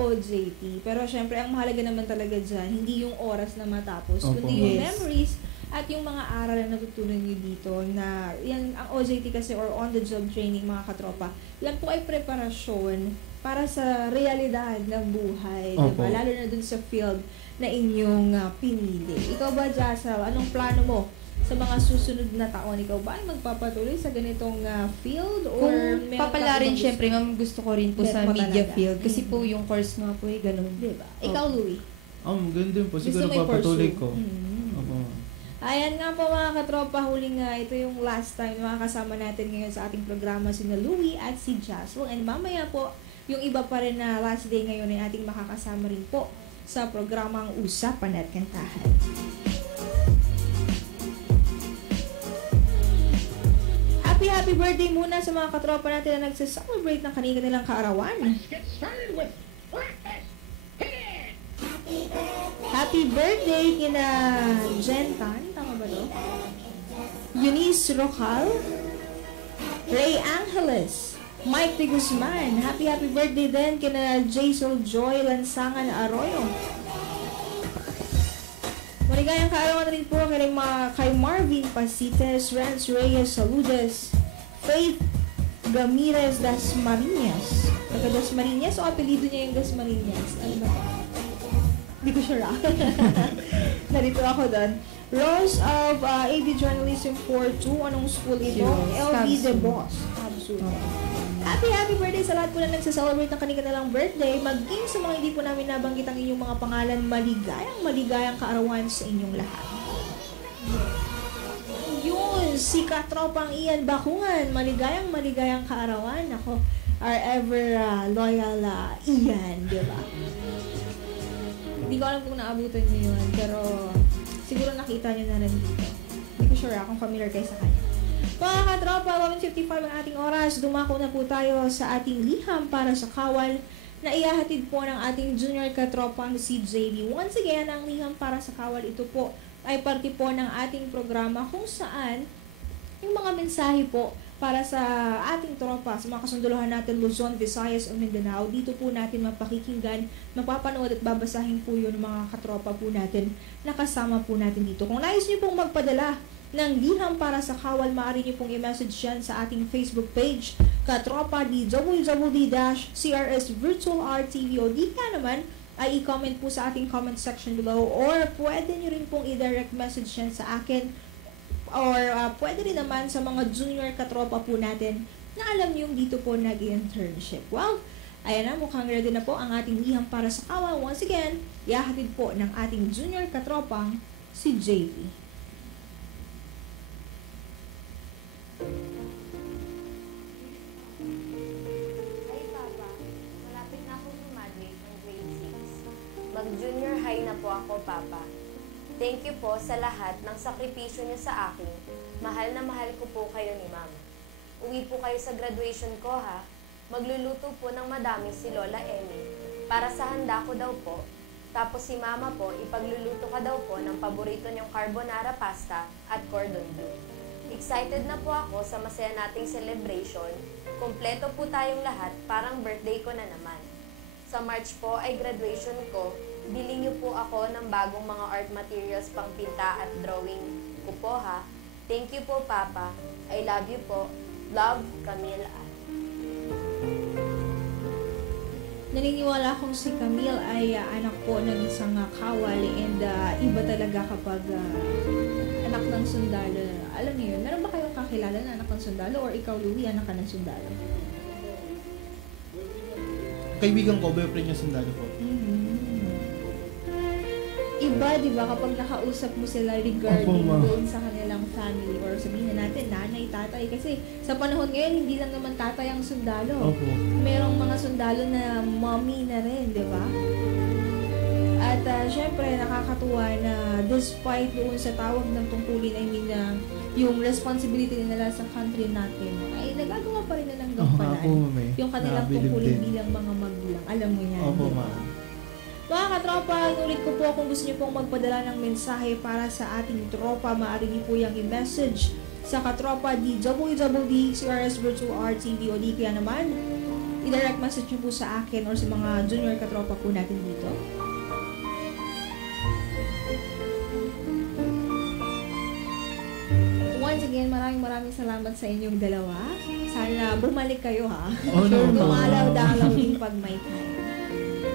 OJT. Pero syempre, ang mahalaga naman talaga dyan, hindi yung oras na matapos, kundi yung memories at yung mga aral na natutunan nyo dito na yan, ang OJT kasi or on-the-job training mga katropa, yan po ay preparasyon para sa realidad ng buhay, diba? Lalo na dun sa field na inyong pinili. Ikaw ba, Jassel, anong plano mo sa mga susunod na taon? Ikaw ba ay magpapatuloy sa ganitong field? Or kung papala rin, syempre, ma'am, gusto ko rin po sa media field. Kasi po yung course nga po ganun. Diba? Ikaw, Louie? Ganun din po. Siguro papatuloy ko. Ayan nga po mga katropa, huling ito yung last time na makakasama natin ngayon sa ating programa si Louie at si Jassel. And mamaya po, yung iba pa rin na last day ngayon ay ating makakasama rin po sa programang Usapan at Kantahan. Happy birthday muna sa mga katropa natin na nagsa-celebrate ng kanilang kaarawan. Let's get started with breakfast. Happy birthday kina Jentan, tama ba to? Eunice Rocal, Ray Angeles, Mike de Guzman. Happy birthday din kina Jaisel Joy Lansangan Arroyo. Maligayang kaarawan rin po kay Marvin Pasites, Renz Reyes Saludes, Faith Gamirez Dasmariñas. Taga Dasmariñas o apelido niya yung Dasmariñas? Ano ba ito? Hindi ko sure. Narito ako doon. Rose of AD Journalism 4-2. Anong school ito? LB De Boss. Absolutely. Happy birthday sa lahat po na nagsaselebrate ng kanilang birthday. Maging sa mga hindi po namin nabanggit ang inyong mga pangalan, maligayang kaarawan sa inyong lahat. Yun, si Katropang Ian Bakungan. Maligayang kaarawan. Ako, our ever loyal Ian, di ba? Hindi ko alam kung naabutan niyo yun, pero siguro nakita niyo na rin dito. Hindi ko sure kung familiar kayo sa kanya. Mga katropa, 11:55 ang ating oras. Dumako na po tayo sa ating liham para sa kawal na ihahatid po ng ating junior katropang si JB. Once again, ang liham para sa kawal, ito po ay parte po ng ating programa kung saan yung mga mensahe po para sa ating tropa, sa mga kasunduluhan natin Luzon, Visayas o Mindanao. Dito po natin mapakikinggan, mapapanood at babasahin po yun ng mga katropa po natin na kasama po natin dito. Kung nais niyo pong magpadala ng liham para sa kawal, maaari niyo pong i-message yan sa ating Facebook page, Katropa DWWD-CRS Virtual RTV, o di ka naman ay i-comment po sa ating comment section below, or pwede niyo rin pong i-direct message yan sa akin, or pwede rin naman sa mga junior katropa po natin na alam yung dito po nag-internship. Well, ayan na, mukhang ready na po ang ating liham para sa kawal. Once again, ihahatid po ng ating junior katropang si JV. Junior high na po ako, Papa. Thank you po sa lahat ng sakripisyo niyo sa akin. Mahal na mahal ko po kayo ni Ma'am. Uwi po kayo sa graduation ko, ha? Magluluto po ng madami si Lola Emmy. Para sa handa ko daw po. Tapos si Mama po, ipagluluto ka daw po ng paborito niyong carbonara pasta at cordon bleu. Excited na po ako sa masaya nating celebration. Kompleto po tayong lahat, parang birthday ko na naman. Sa March po ay graduation ko. Bili niyo po ako ng bagong mga art materials pang pinta at drawing ko po, ha. Thank you po, Papa. I love you po. Love, Camille Ann. Naniniwala akong si Camille ay anak po ng isang kawal and iba talaga kapag anak ng sundalo. Alam niyo yun, meron ba kayong kakilala na anak ng sundalo or ikaw, Louie, anak ka ng sundalo? Kaibigan ko, boyfriend niya sundalo po. Iba, di ba, kapag nakausap mo sila regarding doon sa kanilang family or sabihin na natin, nanay, tatay. Kasi sa panahon ngayon, hindi lang naman tatay ang sundalo. Opo. Merong mga sundalo na mommy na rin, di ba? At syempre, nakakatuwa na despite doon sa tawag ng tungkulin, I mean, yung responsibility nila sa country natin, ay nagagawa pa rin na ng gampanan. Yung kanilang tungkulin bilang mga magulang. Alam mo yan, Opo, di ba? ma'am. Mga katropa, inulit ko po kung gusto niyo pong magpadala ng mensahe para sa ating tropa, maaari niyo po yung i-message sa katropa di www.crs Virtual Art TV o di kaya naman i-direct message niyo po sa akin or sa mga junior katropa po natin dito. Once again, maraming salamat sa inyong dalawa. Sana bumalik kayo, ha? Dumalaw-dalaw din pag may time.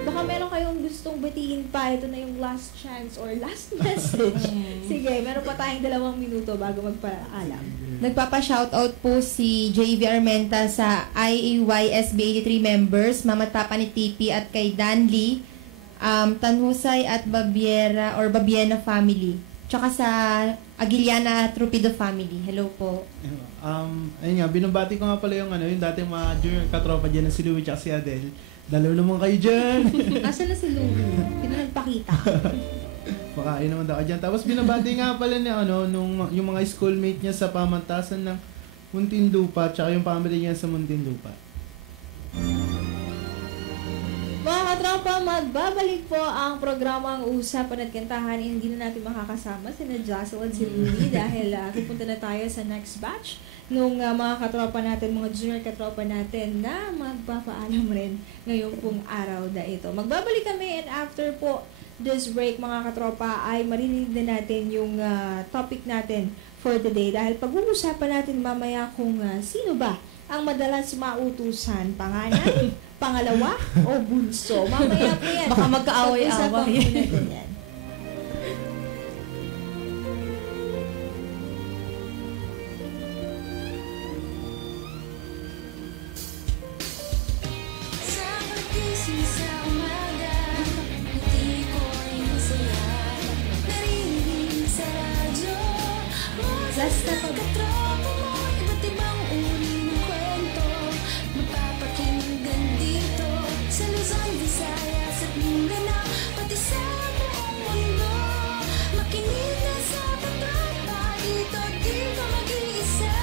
Baka meron kayong gustong batiin pa. Ito na yung last chance or last message. Sige, meron pa tayong 2 minuto bago magpaalam. Nagpapa-shoutout po si JV Armenta sa IAYSB 83 members, Mama Tapa ni TP at kay Danley, Tanhusay at Babiena family. Tsaka sa Aguiliana Trupido family. Hello po. Ayun nga, binabati ko nga pala yung dating mga junior katropa dyan na si Louie at si Adele. Dalaw naman kayo dyan. Asa na si Louie? Pinagpakita. Makain naman daw ka dyan. Tapos binabati nga pala niya yung mga schoolmate niya sa pamantasan ng Muntinlupa tsaka yung family niya sa Muntinlupa. Mga katropa, magbabalik po ang programang Usapan at Kantahan. Hindi na natin makakasama si Jocelyn at si Louie dahil pupunta na tayo sa next batch nung mga katropa natin, mga junior katropa natin na magpapaalam rin ngayong pong araw na ito. Magbabalik kami and after po this break, mga katropa, ay marinig na natin yung topic natin for today dahil pag-uusapan natin mamaya kung sino ba ang madalas mautusan, panganay, pangalawa, o bunso. Mamaya po yan. Baka magkaaway-away. Pag-usapan po natin yan. Basta pag iba't ibang uri ng kwento mapapakinggan dito sa Luzon, Visayas at Mindanao, pati sa buong mundo. Makinig na sa Katropa, dito di ka mag-iisa.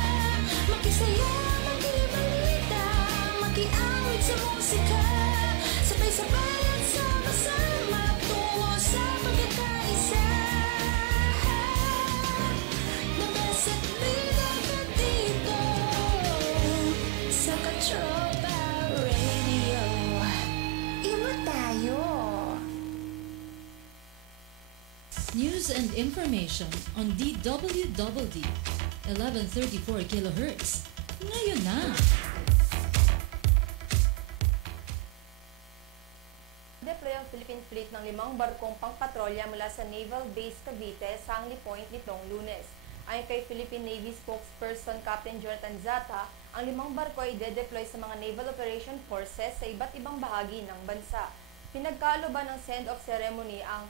Makisaya, makibalita, makiawit sa musika, sabay-sabay at sama-sama tungo sa pagkakaisa. Nabasa't bida ka dito sa Katropa Radio. Iba tayo. News and information on DWWD 1134 kHz. Ngayon na! Deploy ang Philippine Fleet ng 5 barkong pangpatrolya mula sa Naval Base Cavite, Sangley Point nitong Lunes. Ayon kay Philippine Navy spokesperson Captain Jonathan Zata, ang 5 barko ay de-deploy sa mga Naval Operation Forces sa iba't ibang bahagi ng bansa. Pinagkaloban ng send-off ceremony ang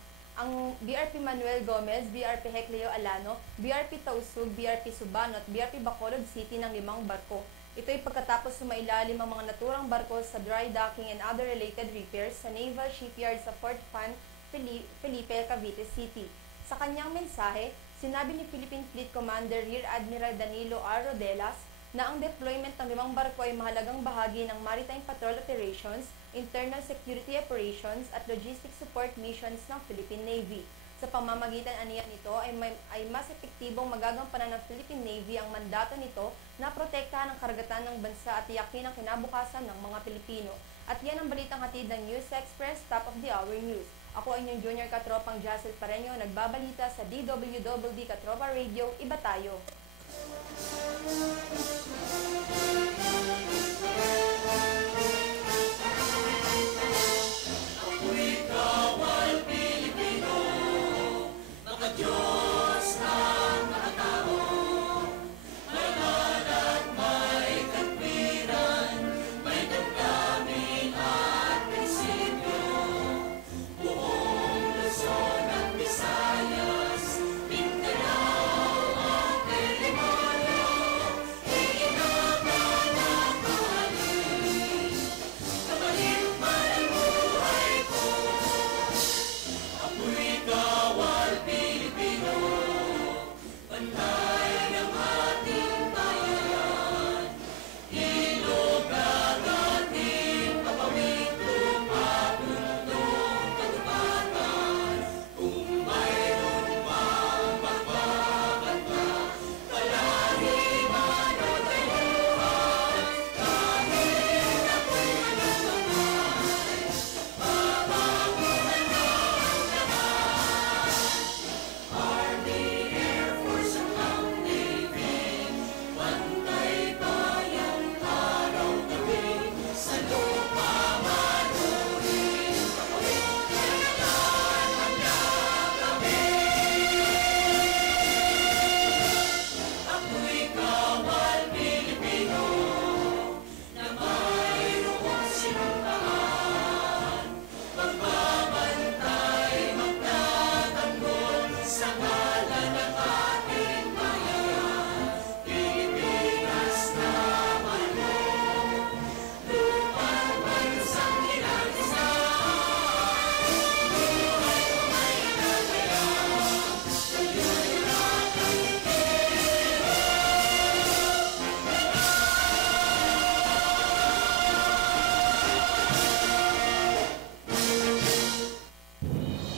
BRP Manuel Gomez, BRP Hecleo Alano, BRP Tausug, BRP Subano at BRP Bacolod City ng 5 barko. Ito ay pagkatapos sumailalim ang mga naturang barko sa dry docking and other related repairs sa Naval Shipyard sa Fort Fan, Felipe, Cavite City. Sa kanyang mensahe, sinabi ni Philippine Fleet Commander Rear Admiral Danilo R. Rodelas na ang deployment ng 5 barko ay mahalagang bahagi ng maritime patrol operations, internal security operations at logistic support missions ng Philippine Navy. Sa pamamagitan aniya nito ay mas epektibong magagampanan ng Philippine Navy ang mandato nito na protektahan ang karagatan ng bansa at tiyakin ang kinabukasan ng mga Pilipino. At yan ang balitang hatid ng News Express Top of the Hour News. Ako ay inyong junior katropang Jacel Pareño, nagbabalita sa DWD Katropa Radio, Iba Tayo.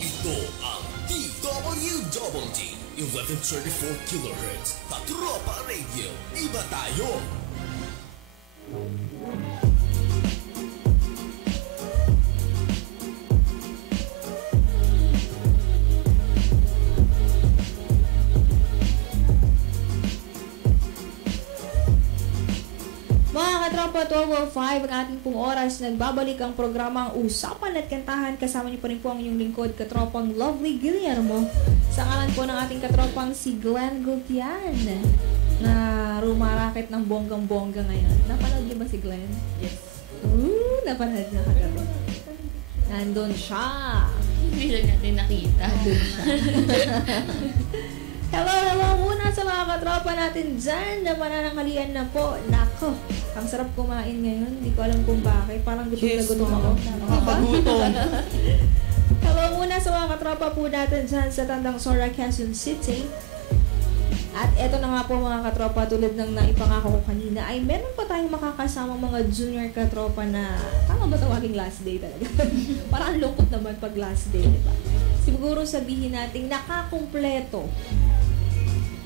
Ito ang DWD 1134 kHz Katropang Radio. Iba tayo! Mga katropa, 12:05 ang ating pong oras. Nagbabalik ang programang Usapan at Kantahan. Kasama niyo pa rin po ang inyong lingkod, katropang Lovely Guillermo. Sa ngalan po ng ating katropang si Glenn Gutian na rumarakit ng bonggang-bongga ngayon. Napanood niyo ba si Glenn? Yes. Napanood na kagabi. Nandun siya. Hindi lang natin nakita. Nandun siya. Hello muna sa mga katropa natin dyan na mananangalian na po. Nako, ang sarap kumain ngayon. Hindi ko alam kung bakit. Parang gutom na gutom ako. Nakakagutom. Hello muna sa mga katropa po natin dyan sa Tandang Sora, Quezon City. At eto na nga po mga katropa, tulad ng naipangako ko kanina, ay meron pa tayong makakasama mga junior katropa na, tama ba tawaging last day talaga? Parang lungkot naman pag last day, diba? Siguro sabihin natin nakakumpleto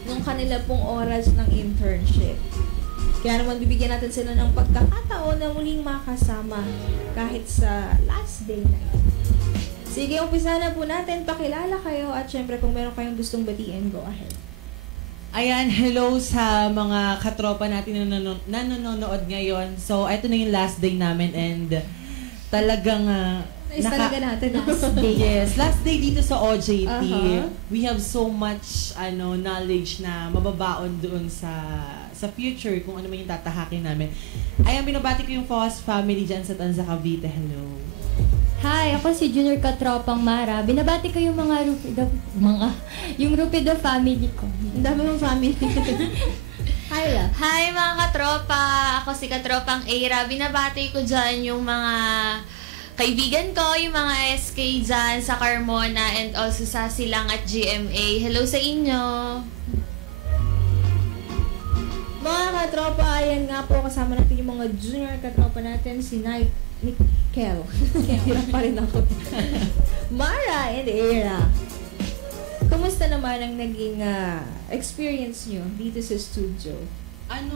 nung kanila pong oras ng internship. Kaya naman bibigyan natin sila ng pagkakataon na muling makasama kahit sa last day na ito. Sige, umpisa na po natin. Pakilala kayo at syempre kung meron kayong gustong batiin, go ahead. Ayan, hello sa mga katropa natin na nanonood ngayon. So, ito na yung last day namin and talagang Talaga natin last day. Yes, last day dito sa OJT. Uh-huh. We have so much knowledge na mababaon doon sa future kung ano man yung tatahakin namin. Ayan, binabati ko yung FOS family dyan sa Tanza Cavite. Hello. Hi, ako si Junior Katropang Mara. Binabati ko yung mga Rupido family ko. Ang dami mong family. Hi, love. Hi mga katropa! Ako si Katropang Eira. Binabati ko dyan yung mga kaibigan ko, yung mga SK dyan sa Carmona and also sa Silang at GMA. Hello sa inyo! Mga katropa, ayan nga po, kasama natin yung mga junior katropa natin, si Kel. Hirap pa rin ako. Mara and Era. Kumusta naman ang naging experience nyo dito sa studio?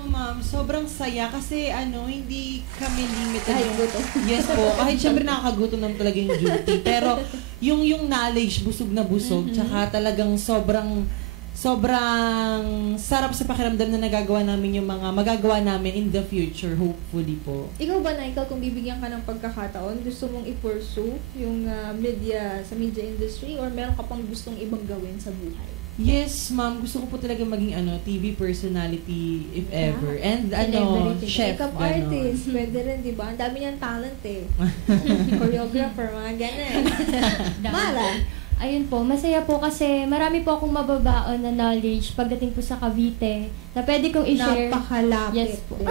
Ma'am, sobrang saya kasi hindi kami limited. Kahit gutom. Yes po, kahit syempre nakakagutom naman talaga yung duty. Pero yung knowledge, busog na busog, tsaka talagang sobrang sarap sa pakiramdam na nagagawa namin yung mga magagawa namin in the future, hopefully po. Ikaw ba, Michael, kung bibigyan ka ng pagkakataon, gusto mong i-pursue yung media industry or meron ka pang gustong ibang gawin sa buhay? Yes, ma'am. Gusto ko po talaga maging TV personality if ever. And chef. Makeup artist. Pwede rin, di ba? Ang dami niyang talent eh. Choreographer, mga ganun. Mara? Ayun po, masaya po kasi marami po akong mababaon na knowledge pagdating po sa Cavite na pwede kong i-share. Napakalapit. Yes po.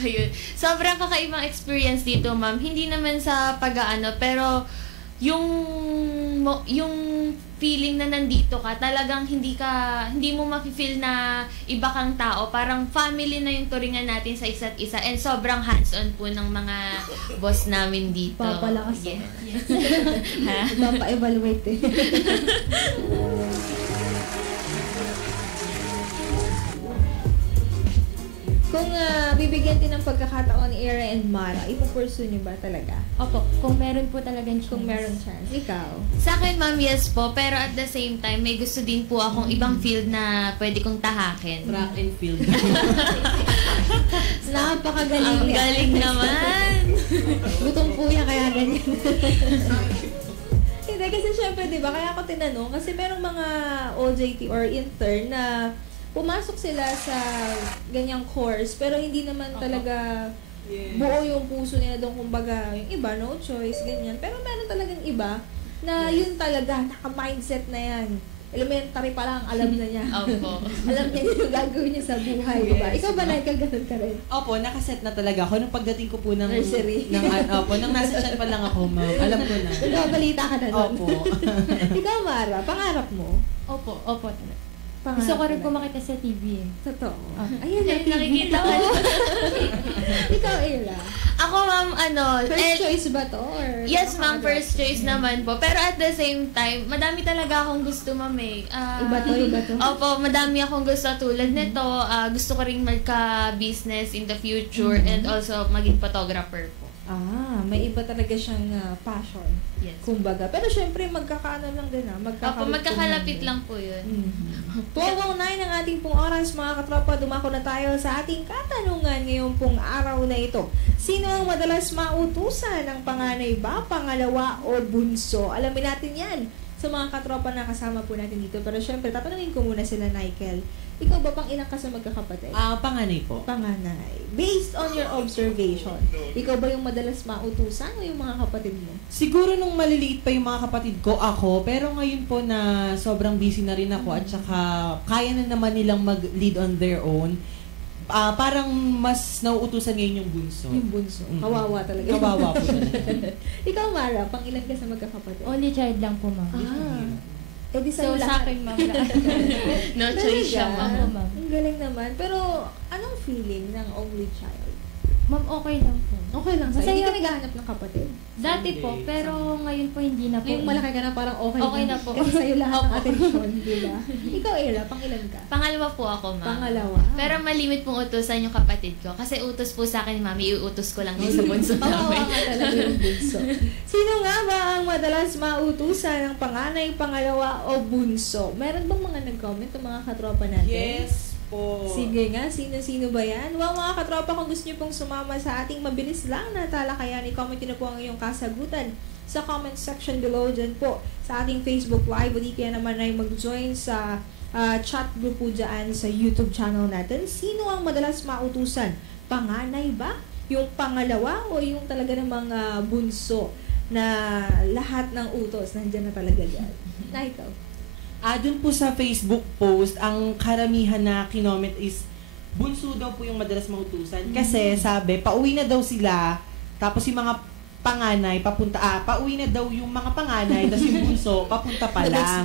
Ayun. Sobrang kakaibang experience dito, ma'am. Hindi naman sa pag-aano, pero yung feeling na nandito ka, talagang hindi mo mafe-feel na iba kang tao. Parang family na yung turingan natin sa isa't isa. And sobrang hands-on po ng mga boss namin dito. Papalakas. Yeah. Papa-evaluate eh. Kung bibigyan din ng pagkakataon ni Era and Mara, ipupursue niyo ba talaga? Opo, kung meron po talagang chance. Kung meron chance. Ikaw? Sa akin, ma'am, yes po. Pero at the same time, may gusto din po akong ibang field na pwede kong tahakin. Track and field. Napakagaling. Ang galing naman. Butong puya kaya ganyan. Hindi, kasi syempre, di ba, kaya ako tinanong, kasi merong mga OJT or intern na pumasok sila sa ganyang course, pero hindi naman talaga buo yung puso nila doon. Kumbaga, yung iba, no choice, ganyan. Pero meron talagang iba na yun talaga, naka-mindset na yan. Elementary pa lang, alam na niya. Opo. Alam niya yung gagawin niya sa buhay, di ba? Ikaw ba, Michael, ganun ka rin? Opo, nakaset na talaga ako. Nung pagdating ko po ng nursery. Opo, nung nasa chan pa lang ako, ma'am. Alam ko na. Balita ka na doon. Opo. Ikaw, Mara, pangarap mo? Opo talaga. Pangarap Gusto ko rin po makita sa TV eh. Totoo. Ayun, nakikita ko. Ikaw, Era. Ako, ma'am, First choice ba to? Or yes, ma'am, first choice naman po. Pero at the same time, madami talaga akong gusto, ma'am eh. Iba to? Opo, madami akong gusto tulad nito. Gusto ko rin magka-business in the future and also maging photographer po. May iba talaga siyang passion. Yes. Kumbaga. Pero syempre, magkakaano lang din magkakalapit lang po yun. 12:09 ang ating pong oras, mga katropa. Dumako na tayo sa ating katanungan ngayong pong araw na ito. Sino ang madalas mautusan ng panganay ba, pangalawa o bunso? Alamin natin yan sa mga katropa na kasama po natin dito. Pero syempre, tatanungin ko muna sila, Michael. Ikaw ba pang ilang ka sa magkakapatid? Panganay po. Panganay. Based on your observation, ikaw ba yung madalas mautusan o yung mga kapatid mo? Siguro nung maliliit pa yung mga kapatid ko, ako. Pero ngayon po na sobrang busy na rin ako at saka kaya na naman nilang mag-lead on their own. Parang mas nauutusan ngayon yung bunso. Yung bunso. Kawawa talaga. Kawawa po talaga. Ikaw, Mara, pang ilan ka sa magkakapatid? Only child lang po, ma'am. Di so, sa akin, ma'am. No choice siya, ma'am. Ang galing naman. Pero, anong feeling ng only child? Ma'am, okay lang po. Okay lang sa'yo. Hindi ka naghahanap ng kapatid? Dati po, pero ngayon po hindi na po. Ngayong malaki ka na, parang okay na po. Kasi sa'yo lahat ng atensyon, di ba? Ikaw, Era, pang ilan ka? Pangalawa po ako, ma'am. Pangalawa. Pero malimit pong utusan yung kapatid ko. Kasi utos po sa akin, mami, iuutos ko lang din sa bunso namin. Ka talaga yung bunso. Sino nga ba ang madalas mautusan ng panganay, pangalawa o bunso? Meron bang mga nag-comment ng mga katropa natin? Yes po. Sige nga, sino-sino ba yan? Mga katropa, kung gusto nyo pong sumama sa ating mabilis lang na talakayan, i-comment nyo na po ang iyong kasagutan sa comment section below dyan po sa ating Facebook Live. O di kaya naman ay mag-join sa chat group po dyan sa YouTube channel natin. Sino ang madalas mautusan? Panganay ba? Yung pangalawa o yung talaga namang bunso na lahat ng utos nandyan na talaga dyan? Na ito. Dun po sa Facebook post, ang karamihan na kinoment is bunso daw po yung madalas mautusan. Kasi sabi, pauwi na daw sila Tapos yung mga panganay, pauwi na daw yung mga panganay, tapos yung bunso, papunta pa lang.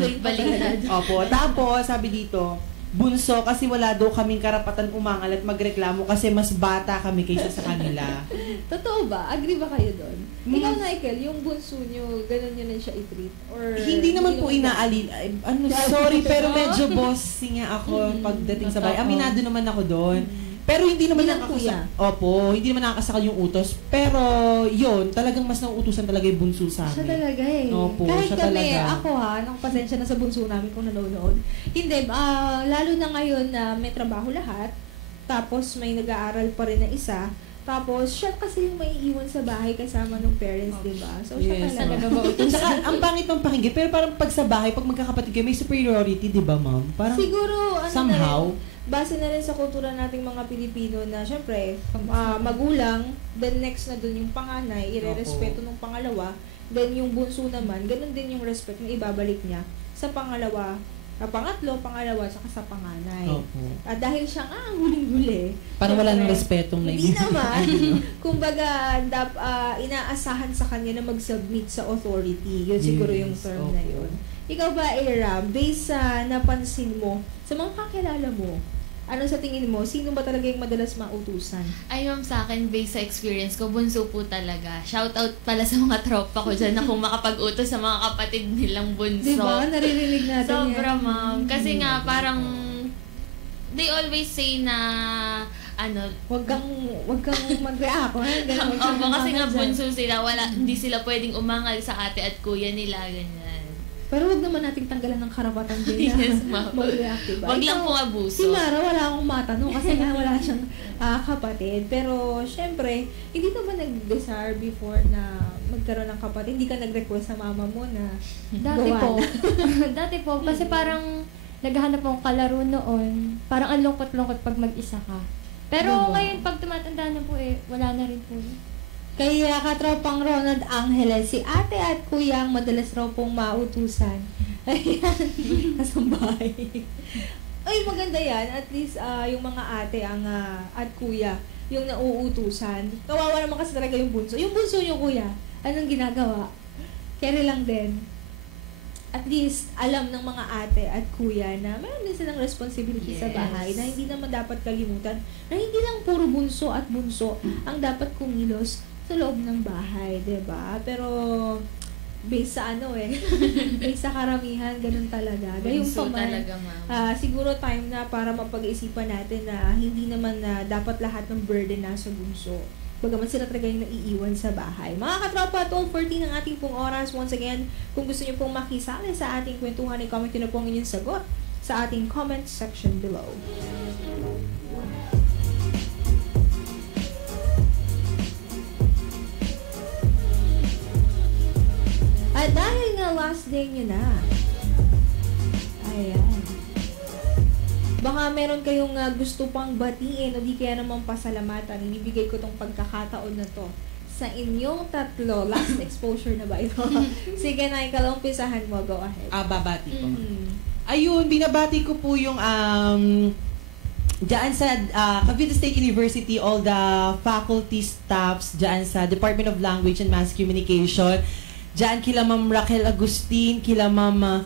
Opo, tapos sabi dito, bunso kasi wala daw kaming karapatan umangal at magreklamo kasi mas bata kami kaysa sa kanila. Totoo ba? Agree ba kayo doon? Ikaw, Michael, yung bunso nyo, ganun nyo na siya i-treat? Or Hindi naman po inaalil. Sorry, pero medyo bossy nga ako pagdating sa bahay. Aminado naman ako doon. Pero hindi naman Opo, hindi naman nakakasakal yung utos. Pero yun, talagang mas nauutusan talaga yung bunso sa amin. Siya talaga eh. Opo, kahit siya kami, talaga. ako pasensya na sa bunso namin kung nanonood. Hindi, lalo na ngayon na may trabaho lahat, tapos may nag-aaral pa rin na isa, tapos siya kasi yung may iwan sa bahay kasama ng parents, di ba? So siya talaga mautusan. Saka, ang pangit ng pakinggan, pero parang pag sa bahay, pag magkakapatid kayo, may superiority, di ba, ma'am? Parang siguro, somehow, base na rin sa kultura nating mga Pilipino na syempre, magulang, then next na dun yung panganay, ire-respeto ng pangalawa, then yung bunso naman, ganun din yung respect na ibabalik niya sa pangatlo, pangalawa, saka sa panganay. At dahil siya nga ang huling-huli, parang wala nang respetong na hindi naman. Kumbaga, inaasahan sa kanya na mag-submit sa authority. Yun siguro yung term na yun. Ikaw ba, Era, based sa napansin mo, sa mga kakilala mo, ano sa tingin mo, sino ba talaga yung madalas mautusan? Ay, ma'am, sa akin, based sa experience ko, bunso po talaga. Shout out pala sa mga tropa ko dyan na kung makapag-utos sa mga kapatid nilang bunso. Diba? Naririnig natin Sobra, yan. ma'am. Kasi nga, parang, they always say na, wag kang mag-react. Opo, kasi nga bunso sila, hindi sila pwedeng umangal sa ate at kuya nila, ganyan. Pero wag naman nating tanggalan ng karapatan din Yes, na ma'am. mag-react, diba? Wag lang pong abuso. Si Mara, wala akong matanong kasi nga wala siyang kapatid. Pero, syempre, hindi naman nag-desire before na magkaroon ng kapatid. Hindi ka nag-request sa mama mo na Dati gawa po. na. Dati po, kasi parang naghahanap akong kalaro noon. Parang ang lungkot-lungkot pag mag-isa ka. Pero ngayon, pag tumatanda na po wala na rin po. Kaya Katropang Ronald Angeles, si ate at kuya ang madalas raw pong mautusan. Ayan, kasambahay. Ay, maganda yan. At least, yung mga ate at kuya, yung nauutusan. Kawawa naman kasi talaga yung bunso. Yung bunso nyo, kuya, anong ginagawa? Carry lang din. At least, alam ng mga ate at kuya na mayroon din silang responsibility sa bahay na hindi naman dapat kalimutan na hindi lang puro bunso at bunso ang dapat kumilos sa loob ng bahay, 'di ba? Pero based sa based sa karamihan, ganun talaga. Bunso talaga, ma'am. Siguro time na para mapag-isipan natin na hindi naman na dapat lahat ng burden nasa bunso. Bagaman sila talaga yung naiiwan sa bahay. Mga katropa, 12:14 ang ating pong oras. Once again, kung gusto niyo pong makisali sa ating kwentuhan, i-comment niyo na po ang inyong sagot sa ating comment section below. At dahil nga last day nyo na, ayan, baka meron kayong gusto pang batiin o di kaya naman pasalamatan, ibibigay ko tong pagkakataon na to sa inyong tatlo. Last exposure na ba ito? Sige na, ikaw umpisahan mo. Go ahead. Babati ko. Ayun, binabati ko po yung dyan sa Cavite State University, all the faculty staffs dyan sa Department of Language and Mass Communication. Dyan kila Ma'am Raquel Agustin, kila Ma'am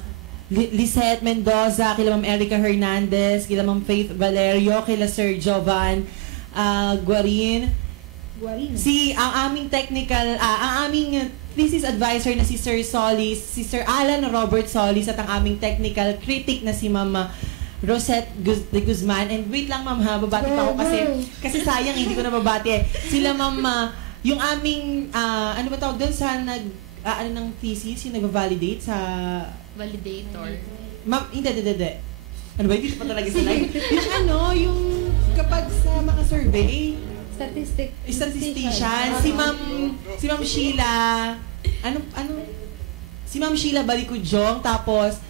Lisette Mendoza, kila Ma'am Erica Hernandez, kila Ma'am Faith Valerio, kila Sir Jovan Guarin. Ang aming technical, ang aming thesis advisor na si Sir Solis, si Sir Alan Robert Solis, at ang aming technical critic na si Ma'am Rosette de Guzman. And wait lang, ma'am, ha, babati pa ako kasi sayang hindi ko na babati sila, ma'am, yung aming ano ba tawag doon sa ng thesis, yung nag-validate sa validator. Ma'am, hindi. Ano ba, hindi pa talaga sa live. yung kapag sa mga survey, statistician, si Ma'am Sheila, si Ma'am Sheila Balikudjong, tapos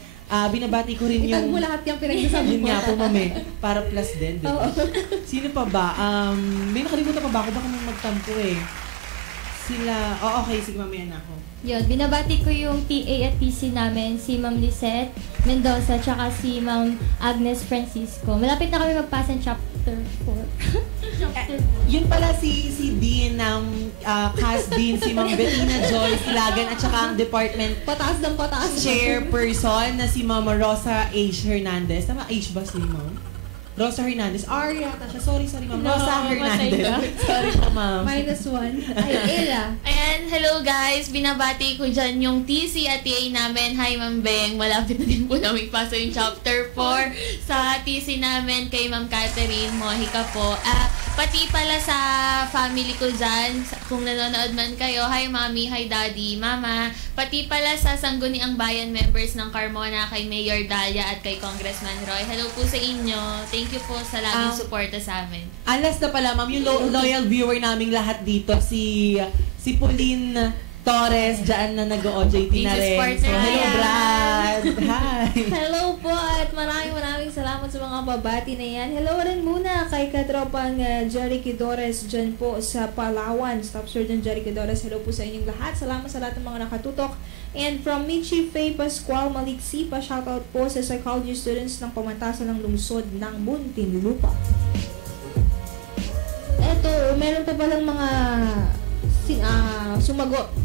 binabati ko rin yung... Itag mo lahat yung pinagsasabi mo. Yun nga po, ma'am, para plus din, diba? Sino pa ba? May nakalimutan pa ba ako? Baka magtampo Sila, okay, sige mamaya na ako. Yun, binabati ko yung TA at TC namin, si Ma'am Lisette Mendoza, tsaka si Ma'am Agnes Francisco. Malapit na kami magpasa ng chapter 4. Chapter 4. Yun pala si Dean ng CAS Dean, si Ma'am Bettina Joyce Ilagan, at saka ang department pataas ng pataas chairperson na si Ma'am Rosa H. Hernandez. Tama, H ba si Ma'am? Rosa Hernandez. Yata siya. Sorry, Ma'am. No, Rosa Hernandez. Sorry po, Ma'am. -1. Ay, Ella. Ayan, hello guys. Binabati ko dyan yung TC at TA namin. Hi, Ma'am Beng. Malapit na din po namin pasa yung chapter 4 sa TC namin kay Ma'am Catherine Mojica po. Pati pala sa family ko dyan, kung nanonood man kayo, hi Mami, hi Daddy, Mama. Pati pala sa Sangguniang Bayan members ng Carmona, kay Mayor Dalia at kay Congressman Roy. Hello po sa inyo. Thank you po sa laging suporta sa amin. Alas na pala, Ma'am, yung loyal viewer naming lahat dito, si Pauline Torres, dyan na nag-OJT na rin. So, hello, Brad! Hi! Hello po at maraming salamat sa mga babati na yan. Hello rin muna kay Katropang Jerry Quidores dyan po sa Palawan. Staff Surgeon Jerry Quidores, hello po sa inyong lahat. Salamat sa lahat ng mga nakatutok. And from Michi Faye Pascual Maliksi, pa-shoutout po sa psychology students ng pamantasan ng lungsod ng Muntinlupa. Eto, meron pa palang mga sumagot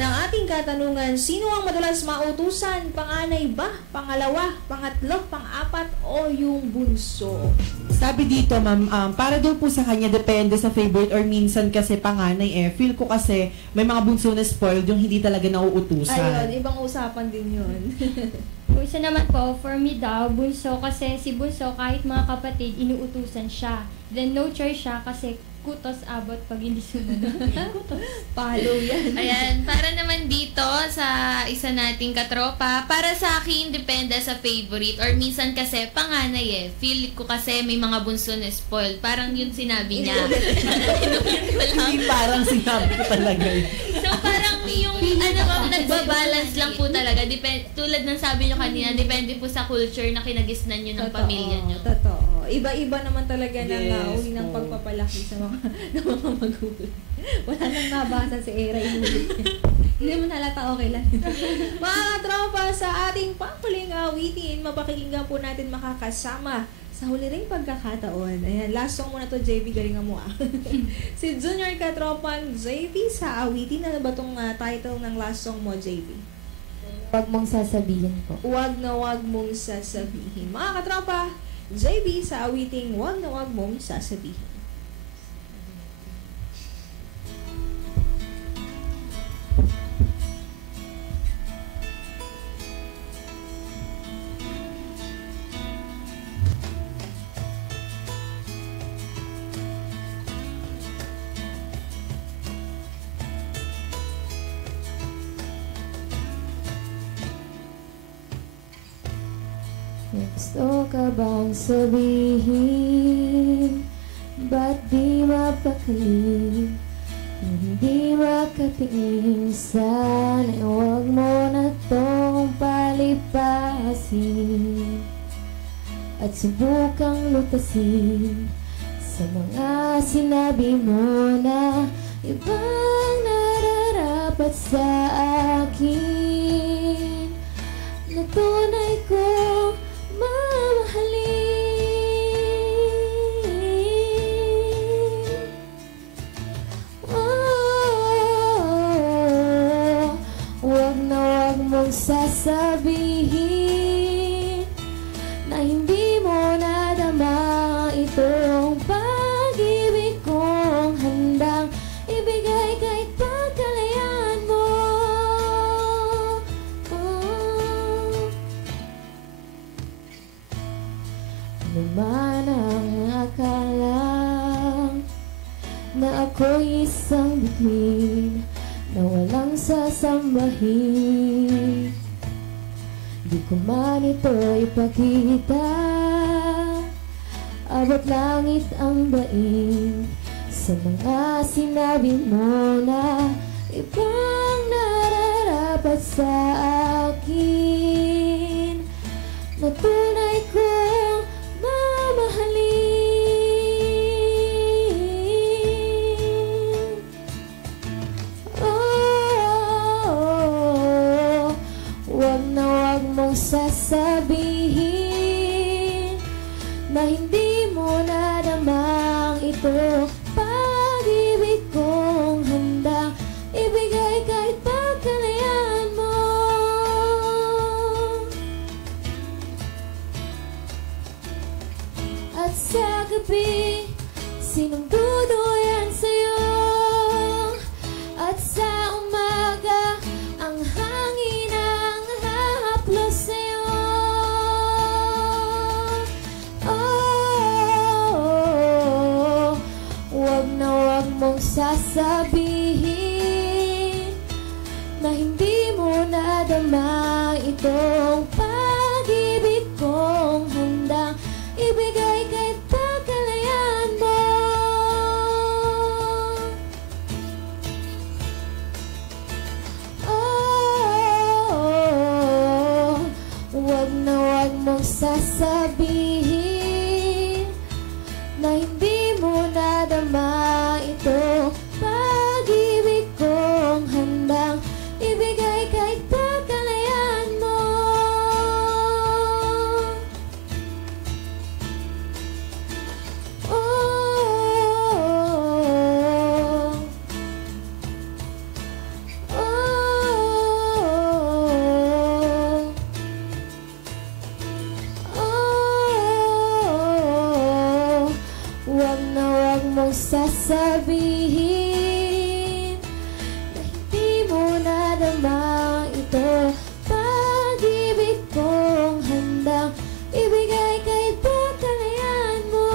ng ating katanungan, sino ang madalas mautusan? Panganay ba? Pangalawa? Pangatlo? Pang-apat? O yung bunso? Sabi dito, Ma'am, para daw po sa kanya, depende sa favorite or minsan kasi panganay feel ko kasi may mga bunso na spoiled yung hindi talaga nauutusan. Ayun, ibang usapan din yun. Bunso naman po, for me daw, bunso kasi si bunso kahit mga kapatid, inuutusan siya. Then no choice siya kasi kutos abot pag hindi sumunod. Kutos. Palo yan. Ayan, para naman dito sa isa nating katropa, para sa akin, depende sa favorite. Or minsan kasi, panganay Feel ko kasi may mga bunso na spoiled. Parang yun sinabi niya. Hindi parang sinabi ko talaga yun. So, parang yung, nagbabalance lang po talaga. Tulad ng sabi niyo kanina, depende po sa culture na kinagisnan niyo ng pamilya niyo. Totoo. Iba-iba naman talaga ng uri ng pagpapalaki sa mga magulang. Wala nang nabasa si Era inulit. Hindi mo nalata, okay lang. Mga tropa, sa ating panghuling awitin, mapakikinggan po natin makakasama sa huli ring pagkakataon. Ayan, last song muna to, JV, galingan mo Si Junior Katropang JV sa awitin. Ano ba tong title ng last song mo, JV? Huwag mong sasabihin po. Huwag na huwag mong sasabihin. Mga katropa, JB sa awiting Huwag na Huwag Mong Sasabihin. Gusto ka bang sabihin? Ba't di mapakali? Kung hindi makatingin, sana'y huwag mo na tong palipasin at subukang lutasin sa mga sinabi mo na ibang nararapat sa akin na tunay kong mamahalin. Huwag na huwag mong sasabihin na hindi mo nadama itong pag-ibig kong handang ibigay kahit pagkalayaan mo. Ano man ang akala na ako'y isang bituin na walang sasambahin, di ko man ito ipakita. Abot langit ang daing sa mga sinabi mo na ibang nararapat sa akin na tunay kong mamahalin. na hindi mo nadamang ito. Pag-ibig kong handang ibigay kahit pagkalayaan mo. At sa gabi, sinungduduyan sa'yo. At sa umaga, ang hangin ang hahaplos sa'yo. Oh, wag na wag mong sasabihin na hindi mo nadama itong pag-ibig kong handang ibigay kahit pagkalayaan mo. Oh, wag na wag mong sasabihin na hindi mo nadama ito. Pag-ibig kong handang ibigay kahit pagkalayaan mo. Wag na wag mong sasabihin na hindi mo nadama ito. Pag-ibig kong handang ibigay kahit pagkalayaan mo.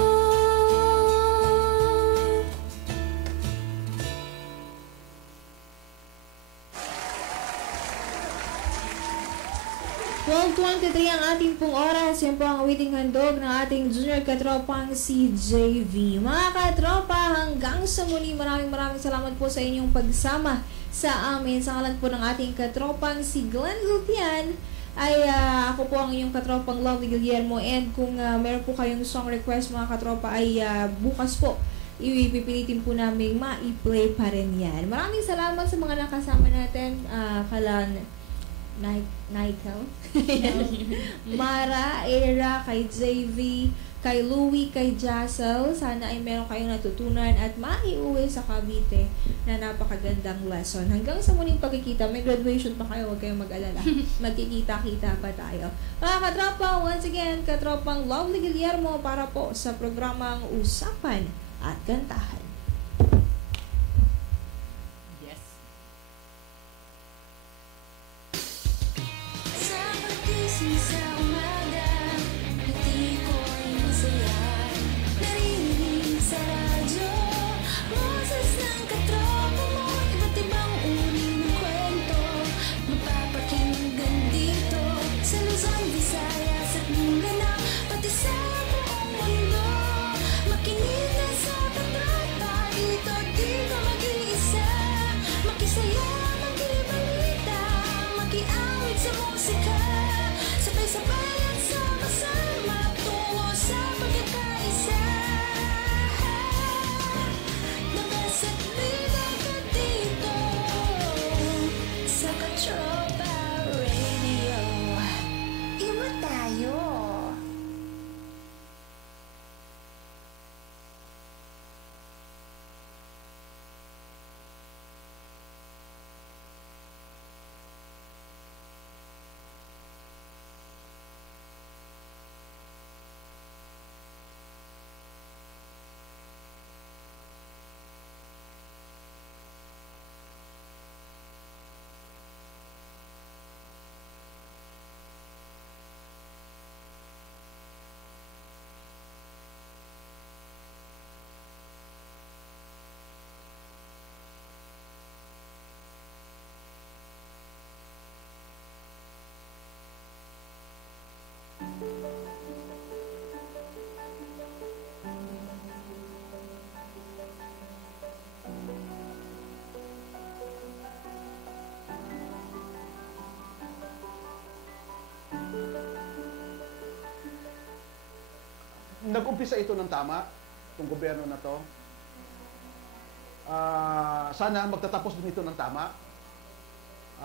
.23 ang ating pong oras. Yan po ang awiting handog ng ating junior katropang si JV. Mga katropa, hanggang sa muli, maraming salamat po sa inyong pagsama sa amin. Sa ngalan po ng ating katropang si Glenn Gultian, ay ako po ang inyong katropang Lovely Guillermo. And kung meron po kayong song request mga katropa, ay bukas po ipipilitin po namin ma-play pa rin yan. Maraming salamat sa mga nakasama natin. Michael, Mara, Era, kay JV, kay Louie, kay Jassel. Sana ay meron kayong natutunan at maiuwi sa Cavite na napakagandang lesson. Hanggang sa muling pagkikita, may graduation pa kayo, huwag kayong mag-alala. Magkikita-kita pa tayo. Mga katropa, once again, katropang Lovely Guillermo para po sa programang Usapan at Kantahan. Sa umaga, ngiti ko'y masaya. Narinig sa radyo, boses ng katropa mo. Iba't ibang uri ng kwento, mapapakinggan dito. Sa Luzon, Visayas at Mindanao, pati sa buong mundo. Makinig na sa katropa, dito di ka mag-iisa. Makisaya, makibalita, makiawit sa musika. Sabay-sabay at sama-sama tungo sa pagkakaisa. The best at bigay ka dito sa Katropa Radio. Iba tayo. Nag-umpisa ito ng tama, itong gobyerno na to. Sana magtatapos din ito ng tama.